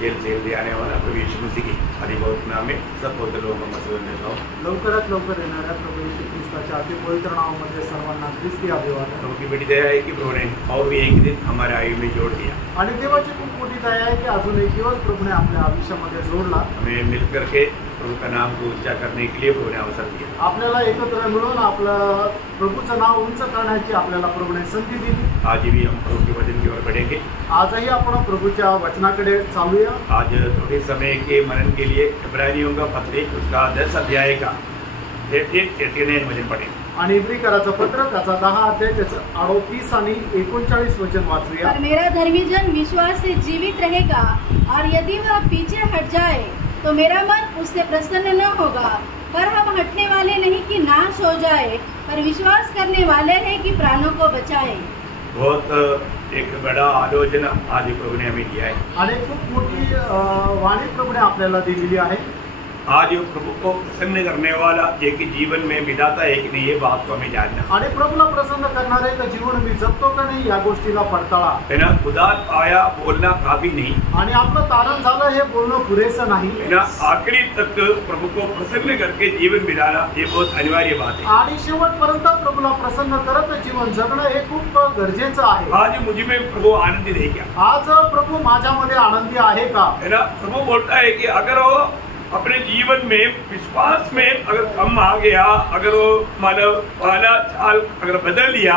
जल्दी आने वाला प्रभु यीशु मसीह की अधिभौत नाम में सब पवित्र लोगों को मसलन देता हूँ। लवकरात लवकर येणाऱ्या प्रभू येशू ख्रिस्ताच्या अति पवित्र नावामध्ये सर्वांना ख्रिस्ती अभिवादन। प्रभु की बड़ी दया है कि प्रभु ने और भी एक दिन हमारे आयु में जोड़ दिया आणि देवाची खूप मोठी दया आहे की अजून एक दिवस प्रभूने आपल्या आयुष्यामध्ये जोडला। हमें मिल करके प्रभु का नाम को ऊंचा करने के लिए प्रभु ने अवसर दिया। आपल्याला एकत्र मिळून आपलं प्रभूचं नाव उंच करण्याची आपल्याला प्रभूने संधी दिली। आज भी हम प्रभु के वचन की ओर बढ़ेंगे। आजही आपण प्रभूच्या वचनाकडे चालूया। आज थोड़े समय के मनन के लिए इब्रानियों का पत्र उसका 10 अध्याय का 33 वचन पढ़ेंगे आणि इब्रिकराचं पत्र त्याचा 10 अध्याय त्याचं 38 आणि 39 वचन वाचूया। पर मेरा धर्मी जन विश्वास से जीवित रहेगा और यदि वह पीछे हट जाए तो मेरा मन उससे प्रसन्न न होगा। पर हम हटने वाले नहीं कि नाश हो जाए, पर विश्वास करने वाले हैं कि प्राणों को बचाए। बहुत एक बड़ा आलोचना आज प्रभु ने हमें दिया है आणि खूप मोठी वाणी प्रभूने आपल्याला दिलेली आहे। आज प्रभु को प्रसन्न करने वाला एक जीवन में बिताता है कि नहीं ये बात को हमें जानना आणि प्रभूला प्रसन्न करणारे का जीवन मी जगतो का नाही या गोष्टीला पडताळा है ना। खुदा आया बोलना काफी नहीं आणि आपलं तारण झालं हे बोलणं पुरेसं नाही है ना। आखिरी तक प्रभु को प्रसन्न करके जीवन बिताना ये बहुत अनिवार्य बात है आणि शेवटपर्यंत प्रभूला प्रसन्न करत जीवन जगणं हे खूप गरजेचं आहे। आज मुझ में प्रभु आनंदित है क्या? आज प्रभु माझ्यामध्ये आनंदी आहे का? है ना। प्रभु बोलता है कि अगर वो अपने जीवन में विश्वास में अगर कम आ गया, अगर वो मानव वाला चाल अगर बदल लिया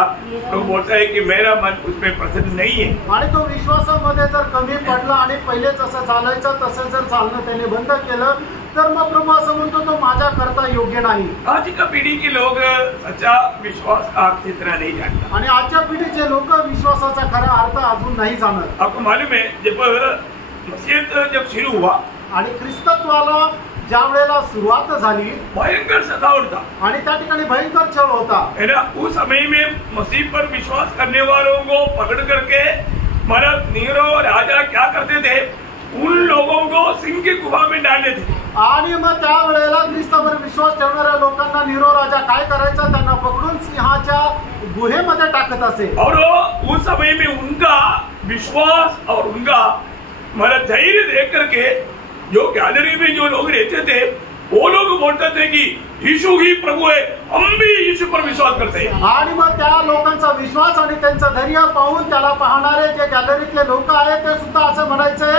तो बोलता है कि मेरा मन उसमें प्रसन्न नहीं है। आणि तो विश्वासामध्ये जर कमी पडला आणि पहिले जसं चालायचं तसं जर चालणं त्याने बंद केलं तर मग प्रभू असं म्हणतो तो माझ्या करता योग्य नाही। आज का पीढ़ी के लोग सच्चा विश्वास का अर्थ इतना नहीं जानता आणि आजच्या पिढीचे लोक विश्वासाचा खरा अर्थ अजून नाही जाणत। आपको मालूम है जब मसीहत जब शुरू हुआ आणि ख्रिस्तत्वाला ज्या वेळेला सुरुवात झाली भयंकर सतावट था आणि त्या ठिकाणी भयंकर छळ होता है ना। उस समय में मसीह पर विश्वास करने वालों को पकड़ करके मतलब नीरो राजा क्या करते थे, उन लोगों को सिंह की गुफा में डालते थे। आणि मग त्या वेळेला ख्रिस्तावर विश्वास ठेवणाऱ्या लोकांना नीरो राजा काय करायचा, त्यांना पकडून सिंहाच्या गुहेमध्ये टाकत असे। और उस समय में उनका विश्वास और उनका मतलब धैर्य देख करके जो गैलरी में जो लोग रहते थे वो लोग बोलते थे कि यीशु ही प्रभु है, हम भी यीशु पर विश्वास करते हैं। आणि मग त्या लोकांचा विश्वास आणि त्यांचं धैर्य पाहून त्याला पाहणारे जे गॅलरीतले लोक आहेत ते सुद्धा असं म्हणायचे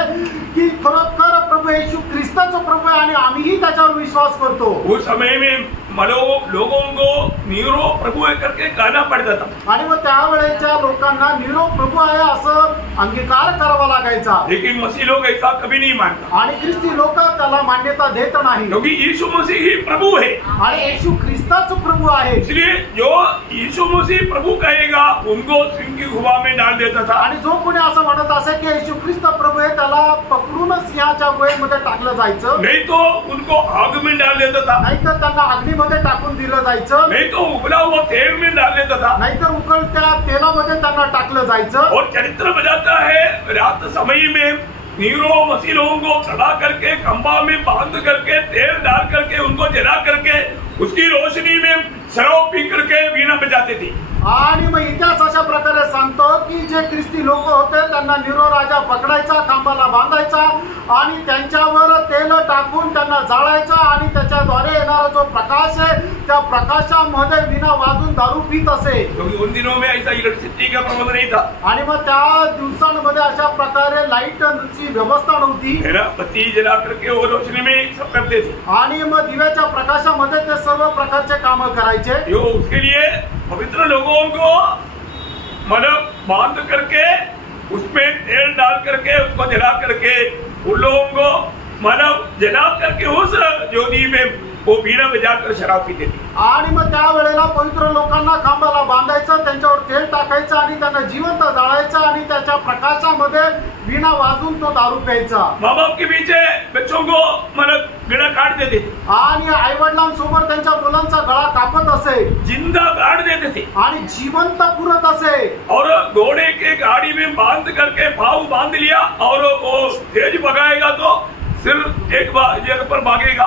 की खरोखर प्रभु येशू ख्रिस्ताचा प्रभु आहे आणि आम्हीही त्याच्यावर विश्वास करतो। उस समय में लोगों को नीरो प्रभु है करके कहना पड़ता था आणि मग त्यावेळेच्या लोकांना नीरो प्रभु आहे असं अंगीकार करावा लागायचा। लेकिन मसीह लोग ऐसा कभी नहीं मानता आणि ख्रिस्ती लोक त्याला मान्यता देत नाही क्योंकि यीशु मसीह ही प्रभु है आणि येशू ख्रिस्ताचा प्रभु आहे। इसलिए जो यीशु मसीह प्रभु कहेगा उनको सिंह की गुफा में डाल देता था। आणि जो कोणी असं म्हणत असे की येशू ख्रिस्त प्रभु आहे त्याला पकडून सिंहाच्या गुहेमध्ये टाकलं जायचं, नहीं तो उनको आग में डाल देता था, नाहीतर त्यांना अग्नीमध्ये टाकून दिलं जायचं, नहीं तो उबला हुआ तेल में डाल देता था, नाहीतर उकळत्या तेलामध्ये त्यांना टाकलं जायचं। और चरित्र बताता है रात समय में नीरो मसीह लोगों को खड़ा करके खंभा में बांध करके तेल डाल करके उनको जला करके उसकी रोशनी में शराब पी करके वीणा बजाते थे। आणि मग इतिहास अशा प्रकारे सांगतो की जे ख्रिस्ती लोक होते त्यांना नीरो राजा पकडायचा, खांबाला बांधायचा आणि त्यांच्यावर तेल टाकून त्यांना जाळायचा आणि त्याच्याद्वारे येणारा जो प्रकाश आहे त्या प्रकाशामध्ये वीणा वाजून दारू पीत असे। क्योंकि उन दिनों में ऐसा इलेक्ट्रिसिटी का प्रबंध नहीं था आणि मग त्या दिवसांमध्ये अशा प्रकारे लाईटची व्यवस्था नव्हती, बत्ती जला करके वो रोशनी में सब करते थे आणि मग दिव्याच्या प्रकाशामध्ये ते सर्व प्रकारचे काम करायचे। जो उसके लिए पवित्र लोगों को मतलब बांध करके उसमें तेल डाल करके उसको जला करके उन लोगों को मतलब जला करके उस ज्योति में वो वीणा बजाकर शराब पीते थे। आणि मग त्या वेळेला पवित्र लोकांना खांबाला बांधायचं, त्यांच्यावर तेल टाकायचं आणि त्यांना जिवंत जाळायचं आणि त्याच्या प्रकाशामध्ये वीणा वाजून तो दारू प्यायचा। माँ बाप के पीछे बच्चों को मतलब गला काट देते थे आणि आई वडिलांसोबत त्यांच्या मुलांचा गळा कापत असे, जिंदा काट देते थे आणि जिवंत पुरत असे। और घोड़े के गाड़ी में बांध करके भाव बांध लिया और वो तेज भगाएगा तो सिर्फ एक जगह पर भागेगा,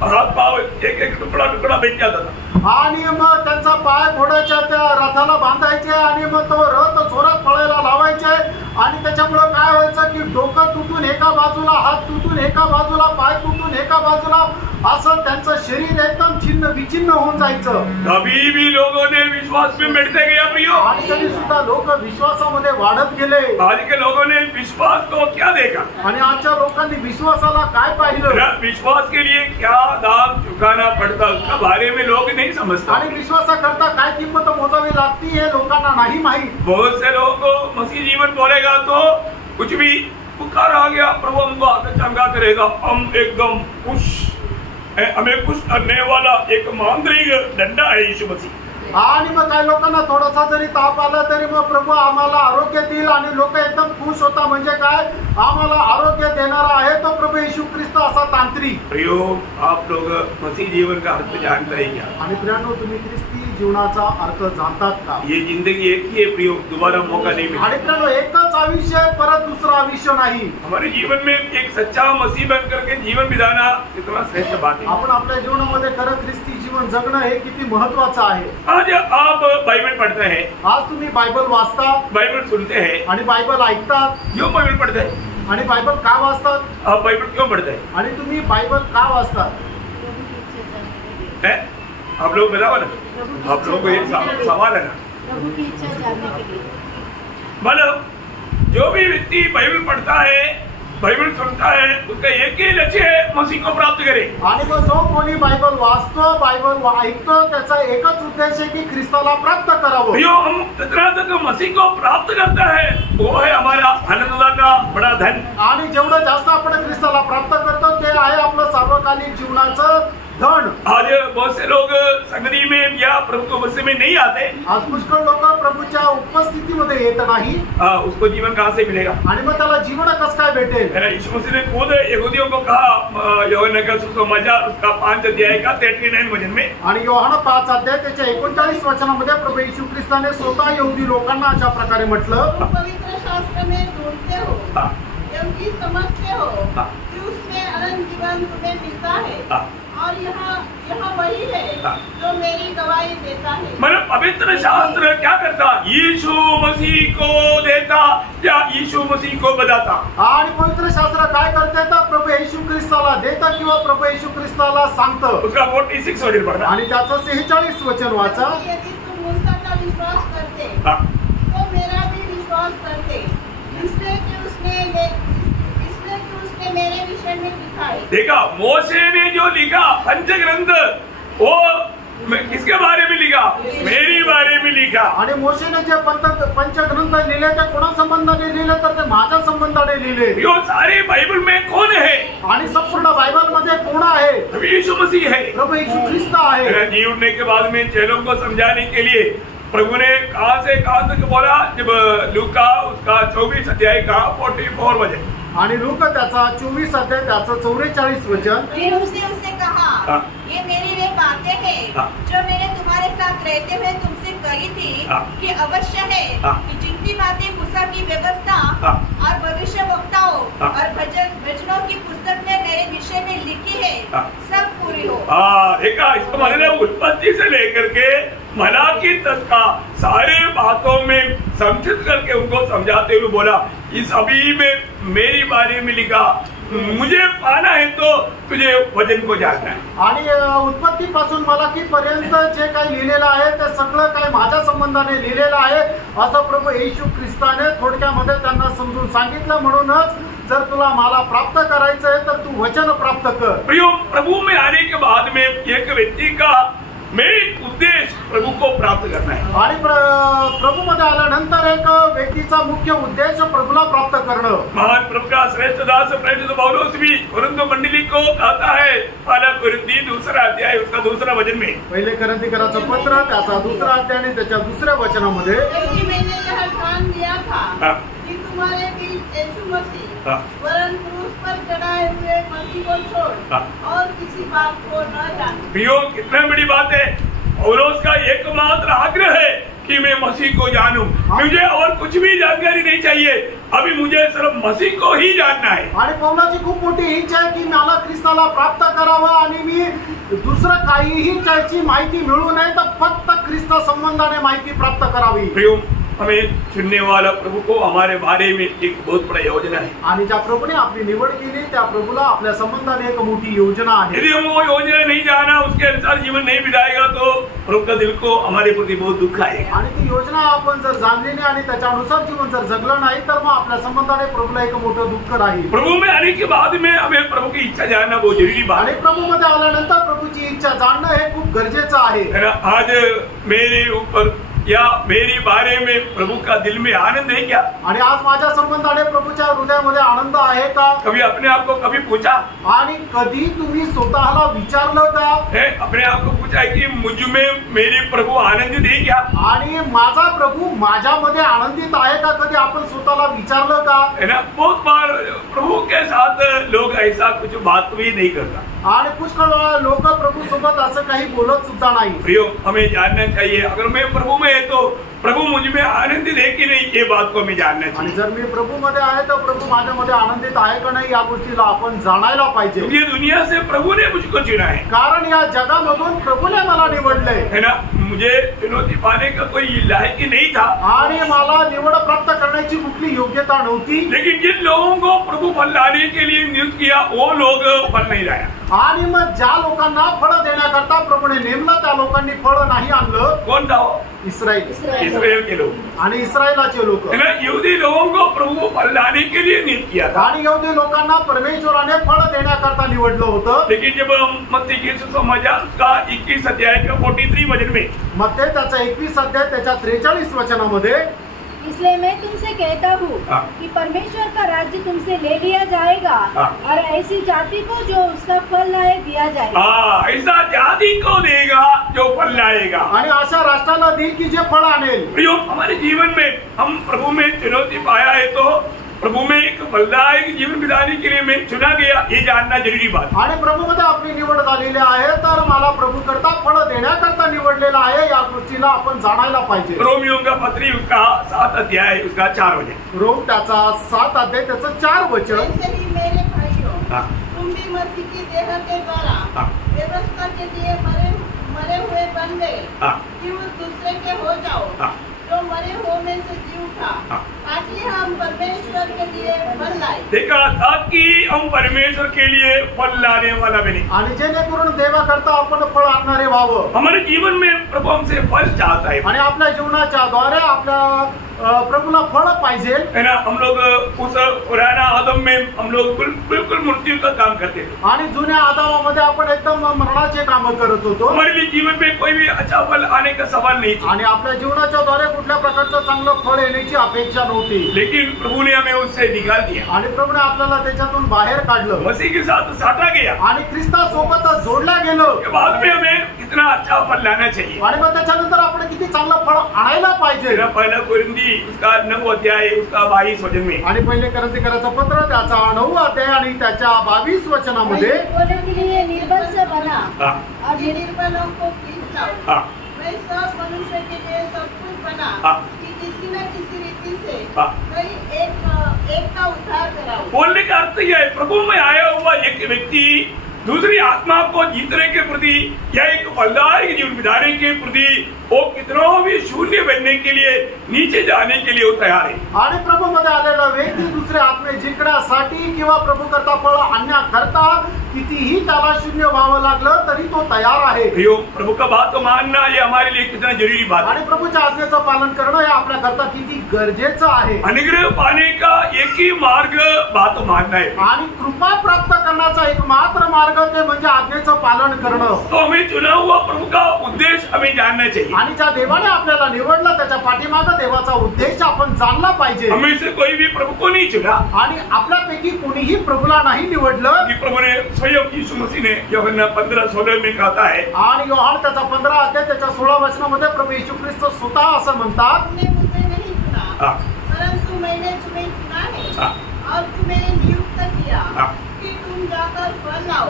हाथ पाव एक एक टुकड़ा टुकड़ा बेच जाता था। आणि मग त्यांचा पाय घोड्याच्या त्या रथाला बांधायचे आणि मग तो रथ जोरात पळायला लावायचे आणि त्याच्यामुळे काय व्हायचं डोकं तुटून एका बाजूला, हात तुटून एका बाजूला, पाय तुटून एका बाजूला, असं त्यांचं शरीर एकदम छिन्न विचिन्न होऊन जायचं. तभी भी लोगों ने विश्वास में बढ़ते गया प्रियो. आणि तरी सुद्धा लोक विश्वासामध्ये वाढत गेले. आज के लोगों ने विश्वास को क्या देखा? आणि आजच्या लोकांनी विश्वासाला काय पाहिलं? विश्वास के लिए क्या दाम चुकाना पड़ता उसका बारे में लोग नहीं समझते. आणि विश्वासाकरता काय किंमत मोजावी लागती हे लोकांना नाही माहित. बहुत से लोगों को मसीह जीवन बोलेगा तो कुछ भी पुकार आ गया, प्रभु हमको आगे चंगा करेगा, हम एकदम खुश, हमें खुश करने वाला एक मांत्रिक डंडा है यीशु मसीह. आणि मग काही लोकांना थोडासा जरी ताप आला तरी मग प्रभू आम्हाला आरोग्य देईल आणि लोक एकदम खुश होता. म्हणजे काय, आम्हाला आरोग्य देणारा आहे तो प्रभू येशू ख्रिस्त असा तांत्रिक. प्रियो, आप लोग मसीह जीवन का अर्थ जानते हैं क्या? आणि प्रियानो, तुम्ही ख्रिस्ती जीवनाचा अर्थ जाणतात का? ये जिंदगी एक ही है प्रियो, दोबारा मौका नहीं मिलेगा. आणि प्रियानो, एकच आयुष्य, परत दुसरा आयुष्य नाही. हमारे जीवन में एक सच्चा मसीह बन करके जीवन बिताना कितना श्रेष्ठ बात है. आपण आपल्या जीवनामध्ये खरं ख्रिस्ती जीवन जगणं हे किती महत्वाचं आहे. आज आप बाइबल पढ़ते हैं, आज तुम्ही बायबल वाचता, बाइबल सुनते हैं, आणि बायबल ऐकतात. क्यों बाइबल पढ़ते हैं? आणि बायबल का वाचतात? आप बाइबल क्यों पढ़ते हैं? आणि तुम्ही बायबल का वाचतात? आप लोग बताओ ना, आप लोगों को ये सवाल है ना. प्रभु की इच्छा जानने के लिए. मतलब जो भी व्यक्ति बाइबल पढ़ता है, बाइबल सुनता है, उसका एक ही लक्ष्य है मसीह को प्राप्त करे. आणि मग जो कोणी बायबल वाचतो, बायबल ऐकतो, त्याचा एकच उद्देश आहे की ख्रिस्ताला प्राप्त करावं. जो हम जितना तक मसीह को प्राप्त करता है वो है हमारा आनंद का बड़ा धन. आणि जेवढं जास्त आपण ख्रिस्ताला प्राप्त करतो ते आहे आपलं सार्वकालिक जीवनाचं धन. आज बहुत से लोग संगति में या प्रभु को मसीह में नहीं आते. आज पुष्कळ लोक प्रभूच्या उपस्थितीमध्ये येत नाही. उसको जीवन कहाँ से मिलेगा? आणि मग त्याला जीवन कसं काय भेटेल? यीशु मसीह ने खुद यहूदियों को कहा, यूहन्ना का सुसमाचार उसका 5 अध्याय का 39 वचन में. आणि यूहन्ना 5 अध्याय त्याच्या 39 वचनामध्ये प्रभू येशू ख्रिस्ताने स्वतः यहूदी लोकांना अशा प्रकारे म्हटलं, पवित्र शास्त्र में ढूंढते हो, क्योंकि समझते हो कि उसमें अनंत जीवन तुम्हें मिलता है, और यहाँ वही है जो मेरी गवाही देता है. मतलब पवित्र शास्त्र क्या करता? यीशु मसीह को देता या यीशु मसीह को बताता. आणि पवित्र शास्त्र काय करते तर प्रभू येशू ख्रिस्ताला देतं किंवा प्रभू येशू ख्रिस्ताला सांगतं. उसका 46 वचन पढ़ना. आणि त्याचं 46 वचन वाचा. यदि तुम मुझ का विश्वास करते तो मेरा भी विश्वास करते, इसलिए कि उसने मेरे विषय में लिखा है. देखा, मोशे ने जो लिखा पंचग्रंथ, वो किसके बारे में लिखा? मेरी बारे में लिखा. आणि मोशेने जे पंचग्रंथ लिहिले ते कोणा संबंधाने लिहिले तर ते माझ्या संबंधाने लिहिले. यो सारे बाइबल में कौन है? आणि संपूर्ण बायबल मध्ये कोण आहे? यीशु मसीह है, प्रभू येशू ख्रिस्त आहे. जी उठने के बाद में चेलों को समझाने के लिए प्रभु ने कहां से कहां तक बोला? जब लूका उसका 24 अध्याय का 44 वचन. आणि लूक त्याचा 24 अध्याय त्याचं 44 वचन. फिर उसने उससे कहा, ये मेरी वे बातें हैं जो मैंने तुम्हारे साथ रहते हुए तुमसे कही थी कि अवश्य है कि जितनी बातें मूसा की व्यवस्था और भविष्य वक्ताओं और भजनों की पुस्तक में मेरे विषय में लिखी है सब पूरी हो. देखा, इसको मैंने उत्पत्ति से लेकर के मलाकी तक का सारे बातों में संक्षिप्त करके उनको समझाते हुए बोला, इस अभी में मेरी बारे में लिखा, मुझे पाना है तो तुझे वचन को जानना है. आणि उत्पत्तीपासून मलाकी पर्यंत जे काही लिहिलेलं आहे ते सगळं काही माझ्या संबंधाने लिहिलेलं आहे असं प्रभू येशू ख्रिस्ताने थोडक्यामध्ये त्यांना समजून सांगितलं. म्हणूनच जर तुला मला प्राप्त करायचं आहे तर तू वचन प्राप्त कर. प्रियो, प्रभु में आने के बाद में एक व्यक्ति का मेन उद्देश्य प्रभु को प्राप्त करना है. आणि प्रभु मध्ये आल्यानंतर एक व्यक्तीचा मुख्य उद्देश प्रभूला प्राप्त करणं. महान प्रभु का श्रेष्ठ दास प्रेरित पौलुस भी कोरिन्थ मंडली को कहता है, पहला कोरिन्थी 2 अध्याय उसका 2 वचन में. पहिले कोरिन्थीकराचं पत्र त्याचा 2 अध्याय आणि त्याच्या 2 वचनामध्ये, मैंने यह ठान लिया था कि तुम्हारे बीच यीशु मसीह वरन क्रूस पर चढ़ाए हुए मसीह को छोड़ और किसी बात को न जाने. प्रियो, कितना बड़ी बात है. पौलुस का एकमात्र आग्रह है कि मैं मसीह को जानूं. मुझे और कुछ भी जानकारी नहीं चाहिए, अभी मुझे सिर्फ मसीह को ही जानना है. आणि पौलाची खूप मोठी इच्छा आहे की मला ख्रिस्ताला प्राप्त करावं आणि मी दुसरं काहीही त्याची माहिती मिळू नये तर फक्त ख्रिस्ता संबंधाने माहिती प्राप्त करावी. प्रियो, हमें चुनने वाला प्रभु को हमारे बारे में एक बहुत बड़ा योजना है। आणि ज्या प्रभूने आपली निवड केली त्या प्रभूला आपल्या संबंधाने एक मोठी योजना आहे। यदि हम वो योजना नहीं जाना, उसके अनुसार जीवन नहीं बिताएगा तो प्रभु का दिल को हमारे प्रति बहुत दुख आएगा। आणि ती योजना आपण जर जाणली नाही आणि त्याच्यानुसार जीवन जर जगलं नाही तर मग आपल्या संबंधाने प्रभूला एक मोठं दुःख राहील। प्रभु में आने के बाद में हमें प्रभु की इच्छा जानना बहुत जरूरी बात आणि है। प्रभू मध्ये आल्यानंतर प्रभूची इच्छा जाणणं हे खूप गरजेचं आहे। है ना? आज मेरे ऊपर या मेरे बारे में प्रभु का दिल में आनंद है क्या? आणि आज माझ्या संबंधाने प्रभूच्या हृदयामध्ये आनंद आहे का? कभी अपने आप को कभी पूछा आणि कधी तुम्ही स्वतःला विचारलं का? है अपने आप को पूछा है कि मुझ में मेरे प्रभु आनंदित है क्या? आणि माझा प्रभू माझ्यामध्ये आनंदित आहे का? कधी आपण स्वतःला विचारलं का? है ना? बहुत बार प्रभु के साथ लोग ऐसा कुछ बात भी नहीं करता। आणि पुष्कळ वेळा लोक प्रभू सोबत असं काही बोलत सुद्धा नाही। प्रियो, हमें जानना चाहिए अगर मैं प्रभु में है तो प्रभु मुझ में आनंदित है कि नहीं, ये बात को हमें जानना आणि चाहिए। जर मी प्रभू मध्ये आहे तर प्रभू माझ्यामध्ये आनंदित आहे का नाही या गोष्टीला आपण जाणायला पाहिजे। क्योंकि ये दुनिया से प्रभु ने मुझको चुना है। कारण या जगामधून प्रभूने मला निवडले है ना? मुझे चुनौती पाने का कोई लायक ही नहीं था, आणि मला निवड प्राप्त करण्याची कुठली योग्यता नव्हती। लेकिन जिन लोगों को प्रभु फल लाने के लिए नियुक्त किया वो लोग फल नहीं लाया। आणि मग ज्या लोकांना फळ देण्याकरता प्रभूने नेमलं त्या लोकांनी फळ नाही आणलं। कौन था वो? इस्रायल इस्राएल के लोग। आणि इस्रायलाचे लोक। है ना? यहूदी लोगों को प्रभु फल लाने के लिए नियुक्त किया था। आणि यहूदी लोकांना परमेश्वराने फळ देण्याकरता निवडलं होतं। लेकिन जब हम मत्ती की सुसमाचार उसका 21 अध्याय का 43 वचन में मत्ती त्याचा 21 अध्याय त्याच्या 43 वचनामध्ये, इसलिए मैं तुमसे कहता हूँ कि परमेश्वर का राज्य तुमसे ले लिया जाएगा और ऐसी जाति को जो उसका फल लाए दिया जाएगा। ऐसा जाति को देगा जो फल लाएगा। आणि अशा राष्ट्राला देईल की जे फळ आणेल। प्रियो, हमारे जीवन में हम प्रभु में चुनौती पाया है तो प्रभु में एक फलदायक जीवन बिताने के लिए मैं चुना गया, ये जानना जरूरी बात है। आणि प्रभू मध्ये आपली निवड झालेली आहे तर मला प्रभू करता फळ देण्याकरता निवडलेला आहे या गोष्टीला आपण जाणायला पाहिजे। रोमियो का पत्री उसका 7 अध्याय उसका 4 वचन। रोम त्याचा 7 अध्याय त्याचं 4 वचन। ऐसे ही मेरे भाइयों, हाँ। तुम भी मसीह की देह के द्वारा हाँ। व्यवस्था के लिए मरे हुए बन गए, हाँ। कि उस दूसरे के हो जाओ हाँ। जो मरे हुए में से जी उठा, हाँ। ताकि हम परमेश्वर के लिए फल लाए। देखा, ताकि हम परमेश्वर के लिए फल लाने वाला बने। आणि जेणेकरून देवाकरता आपण फळ आणणारे व्हावं। हमारे जीवन में प्रभु हमसे फल चाहता है। आणि आपल्या जीवनाच्या द्वारे आपल्या प्रभूला फळ पाहिजे। है ना? हम लोग उस पुराना आदम में हम लोग बिल्कुल मृत्यु का काम करते थे। आणि जुन्या आदामामध्ये आपण एकदम मरणाचे काम करत होतो। हमारे लिए जीवन में कोई भी अच्छा फल आने का सवाल नहीं था। आणि आपल्या जीवनाच्या द्वारे कुठल्या प्रकारचं चांगलं फळ येण्याची अपेक्षा नव्हती। लेकिन प्रभु ने हमें उससे निकाल दिया। आणि प्रभूने आपल्याला त्याच्यातून बाहेर काढलं। मसीह के साथ साटा गया। आणि ख्रिस्तासोबत जोडल्या गेलो। के बाद में हमें कितना अच्छा फल लाना चाहिए। आणि मग त्याच्यानंतर आपण किती चांगलं फळ आणायला पाहिजे। पहला कोरिंथी उसका 9 अध्याय उसका 22 वचन में। आणि पहिले करंथीकराचं पत्र त्याचा 9 अध्याय आणि त्याच्या 22 वचनामध्ये, बोलने के लिए निर्बल से बना और निर्बलों को पीस लाओ। मैं सब मनुष्य के लिए सब कुछ बना कि किसी न किसी रीति से कहीं एक का उद्धार कराओ। बोलने का अर्थ यह है, प्रभु में आया हुआ एक व्यक्ति दूसरी आत्मा को जीतने के प्रति या एक फलदायक जीवन बिताने के प्रति वो कितना भी शून्य बनने के लिए नीचे जाने के लिए वो तैयार है। आणि प्रभू मध्ये आलेला व्यक्ती दुसरे आत्मे जिंकण्यासाठी किंवा प्रभू करता फळ आणण्याकरता कितीही त्याला शून्य व्हावं लागलं तरी तो तयार आहे। प्रभु का बात को मानना ये हमारे लिए कितना जरूरी बात है। आणि प्रभूच्या आज्ञेचं पालन करणं हे आपल्या करता किती गरजेचं आहे। अनुग्रह पाने का एक ही मार्ग बात मानना है। आणि कृपा प्राप्त करण्याचा एक मात्र मार्ग ते म्हणजे आज्ञेचं पालन करणं। तो हमें चुना हुआ प्रभु का उद्देश्य हमें जानना चाहिए। आणि ज्या देवाने आपल्याला निवडलं त्याच्या पाठीमागे देवाचा उद्देश आपण जाणला पाहिजे। हमें से कोई भी प्रभु को नहीं चुना। आणि आपल्यापैकी कोणीही प्रभूला नाही निवडलं। कि प्रभु ने स्वयं यीशु मसीह ने यूहन्ना 15:16 में कहता है। आणि योहान त्याचा 15 अध्याय त्याच्या 16 वचनामध्ये प्रभू येशू ख्रिस्त स्वतः असं म्हणतात, तुमने मुझे नहीं चुना, परंतु मैंने तुम्हें चुना है और तुम्हें नियुक्त किया कि तुम जाकर फल लाओ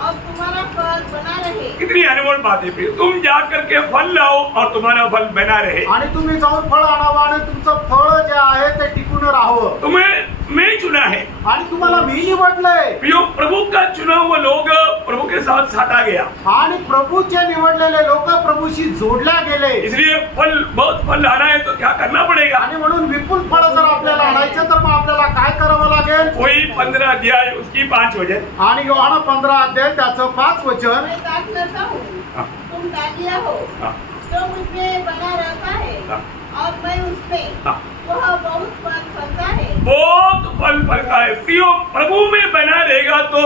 और तुम्हारा फल बना रहे। कितनी अनमोल बात है। तुम जाकर के फल लाओ और तुम्हारा फल बना रहे। आणि तुम्ही जाऊन फळ आणावं आणि तुमचं फळ जे आहे ते टिकून राहावं। तुम्हें मैं चुना है। आणि तुम्हाला मी निवडलंय। प्रियो, प्रभु का चुना हुआ लोग प्रभु के साथ साटा गया, आणि प्रभूचे निवडलेले लोक प्रभूशी जोडल्या गेले। इसलिए बहुत फल लाना है तो क्या करना पड़ेगा? आणि म्हणून विपुल फळ जर आपल्याला आणायचं तर मग आपल्याला काय करावं लागेल? कोई 15 अध्याय उसकी 5 वचन, आणि योहान 15 अध्याय त्याचं 5 वचन। मैं काट करता हूँ, तुम डालियाँ हो, जो मुझमें बना रहता है और मैं उसमें, वह बहुत फल फलता है। बहुत फल फलता है। प्रियो, प्रभु में बना रहेगा तो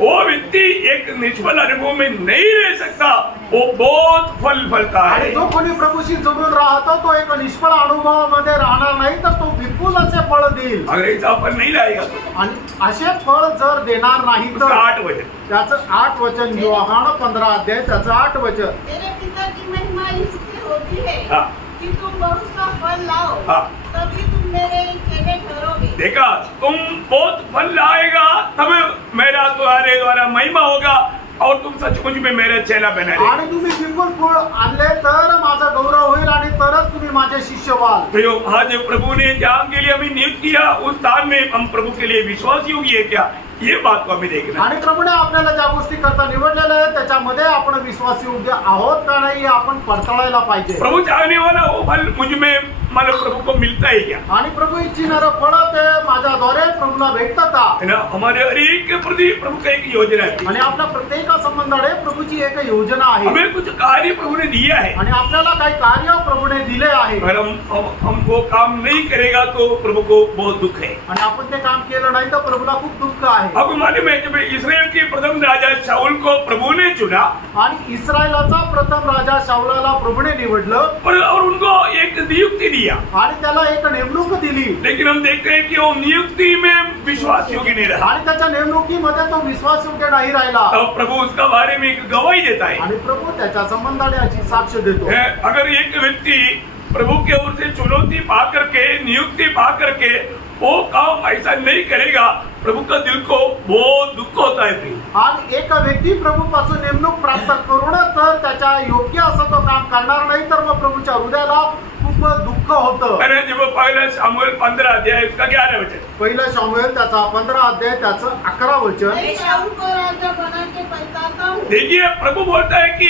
वो व्यक्ति एक निष्फल अनुभव में नहीं रह सकता, वो बहुत फल फलता आणि है। जो कोणी प्रभूशी जोडून राहतो तो एक निष्फळ अनुभवामध्ये राहणार नाही, तर तो विपुल असे फळ देईल। अगर ऐसा फल नहीं लाएगा आणि असे फळ जर देणार नाही तर 8 वचन, त्याचं 8 वचन, योहान 15 अध्याय त्याचं 8 वचन। मेरे पिता की महिमा इससे होती है हाँ। कि तुम बहुत सा फल लाओ, हाँ। तभी तुम मेरे चेले ठहरोगे। देखा, तुम बहुत फल लाएगा तब मेरा तुम्हारे द्वारा महिमा होगा और तुम सचमुच में मेरे चेला बनाएंगे। आणि तुम्ही विपुल फळ आणले तर माझा गौरव होईल आणि तरच तुम्ही माझे शिष्य व्हाल। प्रियो, आज प्रभु ने जहाँ के लिए हमें नियुक्त किया उस स्थान में हम प्रभु के लिए विश्वास योग्य है क्या, ये बात को हमें देखना। आणि प्रभूने आपल्याला ज्या गोष्टी करता निवडलेल्या आहेत त्याच्यामध्ये आपण विश्वास योग्य आहोत का नाही आपण पडताळायला पाहिजे। प्रभु चाहने वाला वो फल मुझ में मतलब प्रभु को मिलता है क्या? आणि प्रभू इच्छिणारं फळ ते माझ्याद्वारे प्रभूला भेटतं का? है ना, हमारे हर एक के प्रति प्रभु का एक योजना है आणि आपल्या प्रत्येक संबंधाने प्रभूची एक योजना आहे। हमें कुछ कार्य प्रभु ने दिया है, आणि आपल्याला काही कार्य प्रभूने दिले आहे। अगर हम वो काम नहीं करेगा तो प्रभु को बहुत दुख है। आणि आपण ते काम केलं नाही तर प्रभूला खूप दुःख आहे। आपको मालूम है जब इस्राएल के प्रथम राजा शाऊल को प्रभु ने चुना आणि इस्रायलाचा प्रथम राजा शाऊलाला प्रभूने निवडलं और उनको एक नियुक्ति दिया, आणि त्याला एक नेमणूक दिली। लेकिन हम देखते हैं कि वो नियुक्ति में विश्वास योग्य नहीं रहा। आणि त्याच्या नेमणुकीमध्ये तो विश्वासयोग्य नाही राहिला। तब प्रभु उसका बारे में एक गवाही देता है। आणि प्रभू त्याच्या संबंधाने याची साक्ष देतो। अगर एक व्यक्ति प्रभु के ओर से चुनौती पा करके, नियुक्ति पा करके वो काम ऐसा नहीं करेगा, प्रभु का दिल को बहुत दुख होता है। आणि एक व्यक्ती प्रभू पासून नेमणूक प्राप्त करून तर त्याच्या योग्य असं तो काम करणार नाही तर मग प्रभूच्या हृदयाला खूप दुःख होतं। जब पहिला शमूएल 15 अध्याय उसका 11 वचन, पहिला शमूएल त्याचा 15 अध्याय त्याचं 11 वचन। मैं शाऊल को राजा बना के पछताता हूँ। देखिए, प्रभु बोलता है कि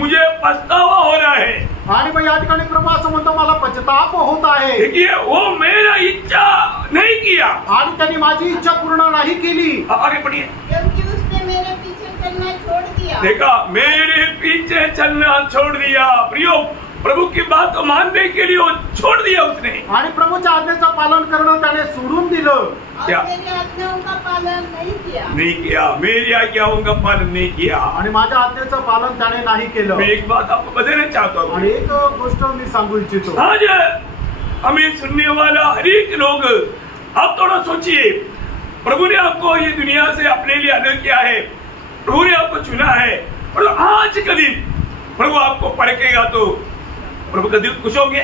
मुझे पछतावा हो रहा है। आणि मग या ठिकाणी प्रभू असं म्हणतो मला पश्चाताप होत आहे। देखिए, वो मेरा इच्छा नहीं किया आणि त्यांनी माझी इच्छा पूर्ण नाही केली। आगे बढ़िए, क्योंकि उसने मेरे पीछे चलना छोड़ दिया। देखा, मेरे पीछे चलना छोड़ दिया। प्रियो, प्रभु की बात को मानने के लिए वो छोड़ दिया उसने। आणि प्रभूच्या आज्ञेचं पालन करणं त्याने सोडून दिलं। और क्या? मेरी आज्ञाओं का पालन नहीं किया। मेरी आज्ञाओं का पालन नहीं किया। आणि माझ्या आज्ञेचं पालन त्याने नाही केलं। मैं एक बात आपको बताना चाहता हूँ। आणि एक गोष्ट मी सांगू इच्छितो। आज हमें सुनने वाला हर एक लोग, आप थोड़ा सोचिए, प्रभु ने आपको ये दुनिया से अपने लिए अलग किया है, प्रभु ने आपको चुना है, और आज का दिन प्रभु आपको परखेगा तो प्रभु का दिल खुश होंगे।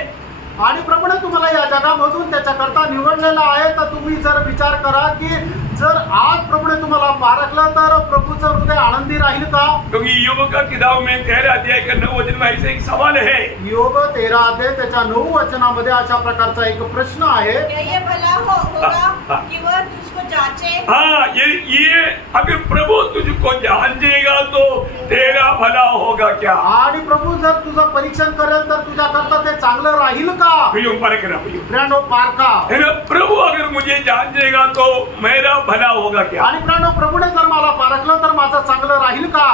आणि प्रभूने तुम्हाला या जगामधून त्याच्याकरता निवडलेला आहे तर तुम्ही जर विचार करा की जर आज प्रभूने तुम्हाला पारखलं तर प्रभूचं हृदय आनंदी राहील का? क्योंकि योग का किताब में 13 अध्याय का 9 वचन में ऐसे एक सवाल है। योग 13 अध्याय त्याच्या 9 वचनामध्ये अशा प्रकारचा एक प्रश्न आहे। क्या ये भला होगा कि वह तुझको जांचे? हाँ, ये अगर प्रभु तुझको जांचेगा तो तेरा भला होगा क्या? आणि प्रभू जर तुझं परीक्षण करेल तर तुझ्याकरता ते चांगलं राहील का? प्रियो, पारखा। प्रभु अगर मुझे जांचेगा तो मेरा भला होगा क्या? आणि प्रभूने जर मला पारखलं तर माझं चांगलं राहील का?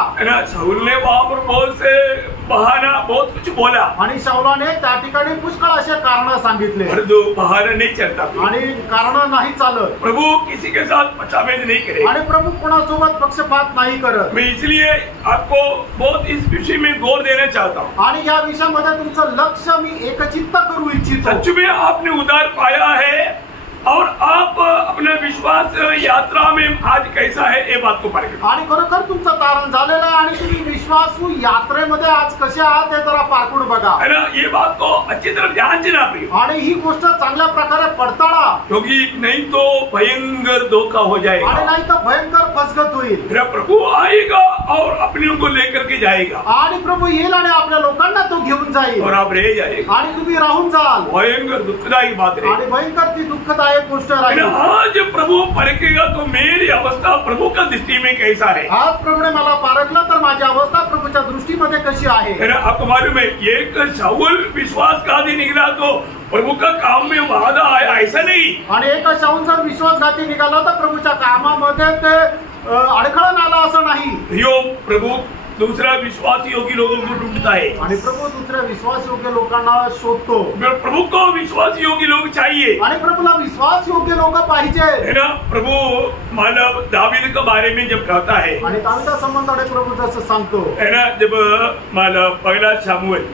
शाऊल ने वहां पर बहुत से बहाना, बहुत कुछ बोला, आणि शाऊलाने त्या ठिकाणी पुष्कळ असे कारण सांगितले, परंतु बहाना नहीं चलता आणि कारण नाही चालत। प्रभु किसी के साथ पक्षाभेद नहीं करे, आणि प्रभू कोणासोबत पक्षपात नाही करत। मैं इसलिए आपको बहुत इस विषय में गौर देना चाहता हूँ। आणि या विषयामध्ये तुमचं लक्ष मी एकचित्त करू इच्छितो। सच में आपने उद्धार पाया है और आप अपने विश्वास यात्रा में आज कैसा है ये बात को परखें। आणि खरोखर तुमचं तारण झालेलं आहे आणि तुम्ही विश्वासू यात्रेमध्ये आज कसे आहात हे जरा पारखून बघा, है ना। ये बात को अच्छी तरह जांचना प्रिय, आणि ही गोष्ट चांगल्या प्रकारे पडताळा, क्योंकि नहीं तो भयंकर धोखा हो जाएगा। आणि नाही तर भयंकर फसगत होईल। मेरा प्रभु आएगा और अपने को लेकर के जाएगा आणि प्रभू येईल आणि आपल्या लोकांना तो घेऊन जाईल और आप रह जाएगा। आणि तुम्ही राहून जाल भयंकर दुखदायी बात रही। आणि भयंकर ती दुःखदायक गोष्ट राहील। आज प्रभु परखेगा तो मेरी अवस्था प्रभु का दृष्टि में कैसा है। आज प्रभूने मला पारखलं तर माझी अवस्था प्रभूच्या दृष्टीमध्ये कशी आहे। आपको मालूम है एक शाऊल विश्वास का आदि निकला तो प्रभु का काम में वादा आया, ऐसा नहीं। आणि एक शाऊल जर विश्वासघाती निघाला तर प्रभूच्या कामामध्ये ते अडखळण आला असं नाही। यो प्रभु दूसरा विश्वास योग्य लोगों को ढूंढता है आणि प्रभू दुसऱ्या विश्वास योग्य लोकांना शोधतो। प्रभु को विश्वास योग्य लोग चाहिए आणि प्रभूला विश्वास योग्य लोक पाहिजे है ना। प्रभु मानव दावीद के बारे में जब कहता है आणि दावीदा संबंधाने प्रभू जसं सांगतो है ना, जब मानव पहला शमूएल